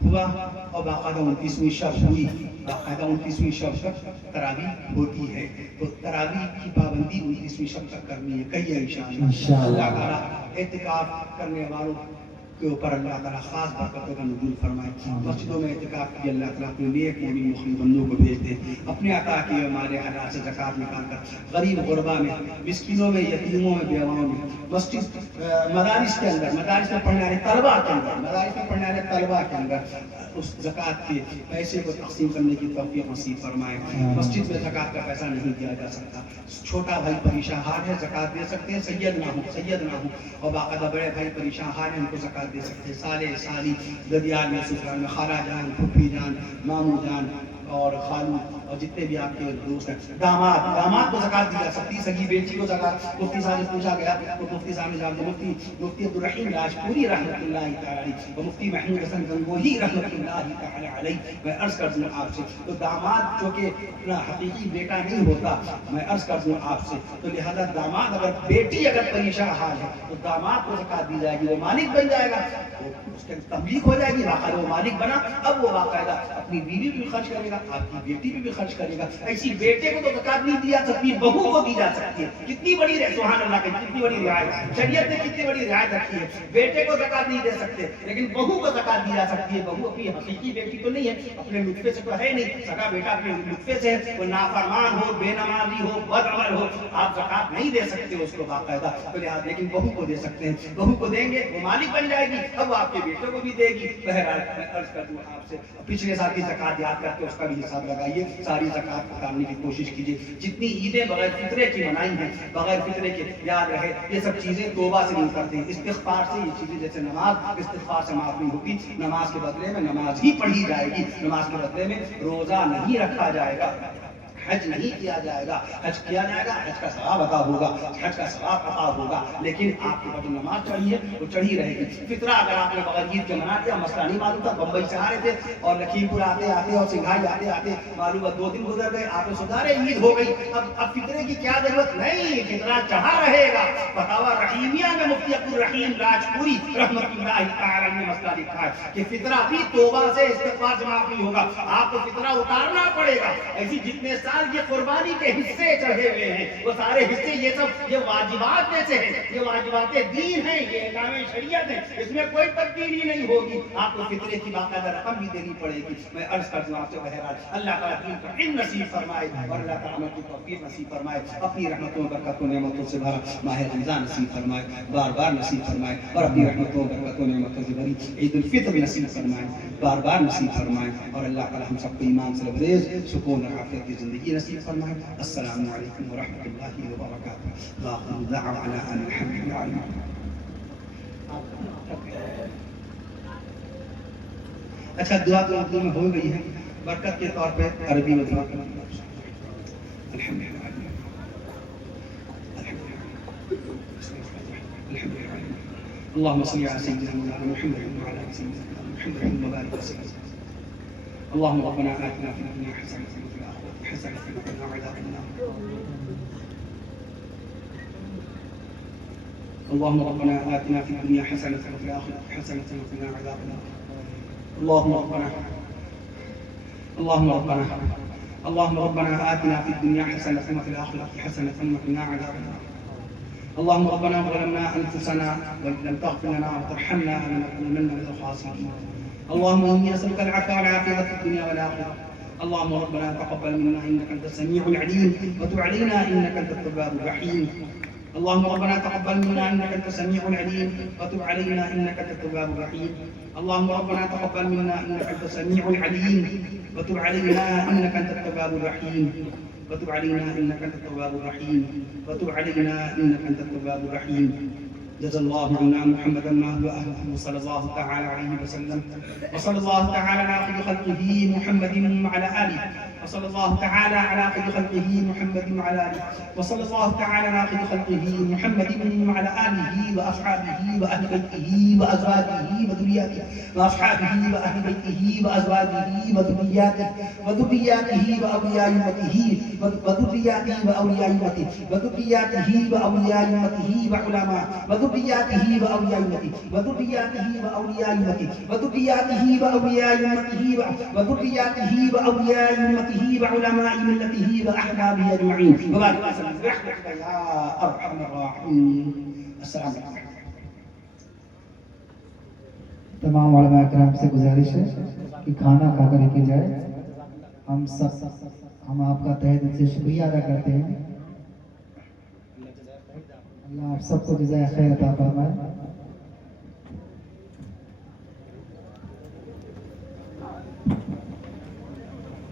ہوا اور باقاعدہ 29ویں شب ہوئی، باقاعدہ 29ویں شب تک تراویح ہوتی ہے. تو تراویح کی پابندی 29ویں شب تک کرنی ہے. کہیے انشاءاللہ. اللہ تعالیٰ اعتکاف کرنے والوں کے اوپر اللہ تعالیٰ خاص برکتوں کا نزول فرمائے. مسجدوں میں اعتکاف کی اللہ تعالیٰ اپنے نیک مومن مخلص بندوں کو بھیج دے. اپنے عطا کیے مال حلال سے زکوٰۃ نکال کر غریب غربا میں، مسکینوں میں، یتیموں میں، بیواؤں میں، مسجد مدارس کے اندر، مدارس میں پڑھنے والے طلباء کے اندر، مدارس میں پڑھنے والے طلباء کے اندر اس زکوٰۃ کے پیسے کو تقسیم کرنے کی توفیق نصیب فرمائے. مسجد میں زکوٰۃ کا پیسہ نہیں دیا جا سکتا. چھوٹا بھائی پریشان حال ہے، زکوٰۃ دے سکتے ہیں، سید نہ ہو. اور باقاعدہ بڑے بھائی پریشان حال ہیں، ان کو زکوٰۃ دے سکتے ہیں. سالے سالی، ددیال میں، سسرال میں، خالہ جان، پھپھی جان، ماموں جان اور خالو اور جتنے بھی آپ کے دوست ہیں. داماد کو زکوٰۃ دی جا سکتی ہے. سگی بیٹی کو زکوٰۃ. مفتی صاحب سے پوچھا گیا تو مفتی صاحب نے جواب دیا، مفتی عبدالرحیم راجپوری رحمۃ اللہ تعالی علیہ اور مفتی محمود حسن گنگوہی رحمۃ اللہ تعالی علیہ. میں عرض کر دوں آپ سے، تو داماد جو کہ اپنا حقیقی بیٹا نہیں ہوتا، میں عرض کر دوں آپ سے، تو لہذا داماد اگر بیٹی اگر پریشان حال ہے تو داماد کو زکوٰۃ دی جائے گی. وہ مالک بن جائے گا، اس کے تملیک ہو جائے گی. باقاعدہ وہ مالک بنا، اب وہ باقاعدہ اپنی بیوی بھی خرچ کرے گا، آپ کی بیٹی بھی خرچ کرے گا. ایسی بیٹے کو تو زکوٰۃ نہیں دی جا سکتی، بہو کو دی جا سکتی ہے. کتنی بڑی سبحان اللہ کی کتنی بڑی رعایت، شریعت نے کتنی بڑی رعایت رکھی ہے. بیٹے کو زکوٰۃ نہیں دے سکتے لیکن بہو کو زکوٰۃ دی جا سکتی ہے. بہو اپنی حقیقی بیٹی تو نہیں ہے، اپنے لطفے سے تو ہے نہیں. سگا بیٹا اپنے لطفے سے ہے، وہ نافرمان ہو، بے نمازی ہو، بد عمل ہو، آپ زکوٰۃ نہیں دے سکتے اس کو باقاعدہ. تو لہٰذا لیکن بہو کو دے سکتے ہیں. بہو کو دیں گے وہ مالک بن جائے گی، اب وہ آپ کے بیٹے کو بھی دے گی. بہرحال میں عرض کر دوں آپ سے، پچھلے سال کی زکوٰۃ یاد کر کے اس کا بھی حساب لگائیے. ساری زکات اتارنے کی کوشش کیجیے. جتنی عیدیں بغیر فطرے کی منائی ہیں، بغیر فطرے کے، یاد رہے یہ سب چیزیں توبہ سے نہیں کرتے، استغفار سے یہ چیزیں، جیسے نماز استغفار سے معاف نہیں ہوتی، نماز کے بدلے میں نماز ہی پڑھی جائے گی، نماز کے بدلے میں روزہ نہیں رکھا جائے گا، حج نہیں کیا جائے گا. حج کیا جائے گا، حج کا ثواب عطا ہوگا، حج کا ثواب عطا ہوگا، لیکن آپ کے جو نماز چڑھی ہے وہ چڑھی رہے گی. فطرہ اگر آپ نے بغیر عید کے منا دیا، مسئلہ نہیں معلوم تھا، بمبئی سے آ رہے تھے اور لکھیم پور آتے آتے اور سنگھائی آتے آتے معلوم 2 دن گزر گئے، آپ نے سدھارے، عید ہو گئی، اب فطرے کی کیا ضرورت نہیں، فطرہ چڑھا رہے گا. فتاوی رحیمیہ میں مفتی عبدالرحیم راجپوری رحمۃ اللہ تعالی نے مسئلہ لکھا ہے کہ فطرہ بھی توبہ سے، استغفار سے معاف نہیں ہوگا، آپ کو فطرہ اتارنا پڑے گا. ایسی جتنے یہ قربانی کے حصے چڑھے ہوئے ہیں وہ سارے حصے، یہ سب یہ واجبات میں سے ہیں، یہ واجبات دین ہیں، یہ احکام شریعت ہیں، اس میں کوئی تبدیلی نہیں ہوگی. آپ کو فطرے کی باقاعدہ رقم بھی دینی پڑے گی. میں عرض کرتا ہوں آپ سے بہرحال اللہ تعالیٰ دین کا علم نصیب فرمائے اور اللہ تعالیٰ عمل کی توفیق نصیب فرمائے، اپنی رحمتوں برکتوں نعمتوں سے بھرا ماہ رمضان نصیب فرمائے، بار بار نصیب فرمائے، اور اپنی رحمتوں برکتوں نعمتوں سے بھری عید الفطر نصیب فرمائے، بار بار نصیب فرمائے، اور اللہ تعالیٰ ہم سب کو ایمان سے لبریز سکون اور عافیت کی زندگی نصیب فرمائے. السلام علیکم ورحمۃ اللہ وبرکاتہ. وآخر دعوانا ان الحمد للہ. اچھا، دعا تو اردو میں ہو گئی ہے، برکت کے طور پہ عربی میں دعا کرنا. الحمد للہ اللهم صل على سيدنا مولانا محمد وعلى ال سيدنا محمد وبارك وسلم. اللهم ربنا آتنا في الدنيا حسنة وفي الآخرة حسنة وقنا عذاب النار. اللهم ربنا آتنا في الدنيا حسنة وفي الآخرة حسنة وقنا عذاب النار. اللهم ربنا آتنا في الدنيا حسنة وفي الآخرة حسنة وقنا عذاب النار. اللهم ربنا ظلمنا أنفسنا وإن لم تغفر لنا وترحمنا لنكونن من الخاسرين. اللهم إني أسألك العفو والعافية في الدنيا والآخرة. اللهم ربنا تقبل منا إنك أنت السميع العليم وتب علينا إنك أنت التواب الرحيم. اللهم ربنا تقبل منا إنك أنت السميع العليم وتب علينا إنك أنت التواب الرحيم. اللهم ربنا تقبل منا إنك أنت السميع العليم وتب علينا إنك أنت التواب الرحيم. وتب علينا إنك أنت التواب الرحيم. وتب علينا إنك أنت التواب الرحيم. جزا الله عنا محمدا ما هو أهله صلى الله تعالى عليه وسلم. وصلى الله تعالى على خير خلقه محمد وعلى آله. وصلى الله تعالى على خير خلقه محمد وعلى آله. وصلى الله تعالى على خير خلقه محمد وعلى آله وأصحابه وأهل بيته وأزواجه وذرياته وأصحابه وأهل بيته وأزواجه وذرياته وذرياته وأولياء أمته وذرياته وأولياء أمته وذرياته وأولياء أمته وعلماء وذرياته وأولياء أمته وذرياته وأولياء أمته وذرياته وأولياء أمته وذرياته وأولياء أمته وعلماء ملته وأحبابه أجمعين وبارك وسلم برحمتك يا أرحم الراحمين. السلام علیکم. تمام علماء کرام سے گزارش ہے کہ کھانا کھا کر کے جائے. ہم آپ کا تہہ دل سے شکریہ ادا کرتے ہیں. اللہ آپ سب کو جزائے خیر عطا فرمائے.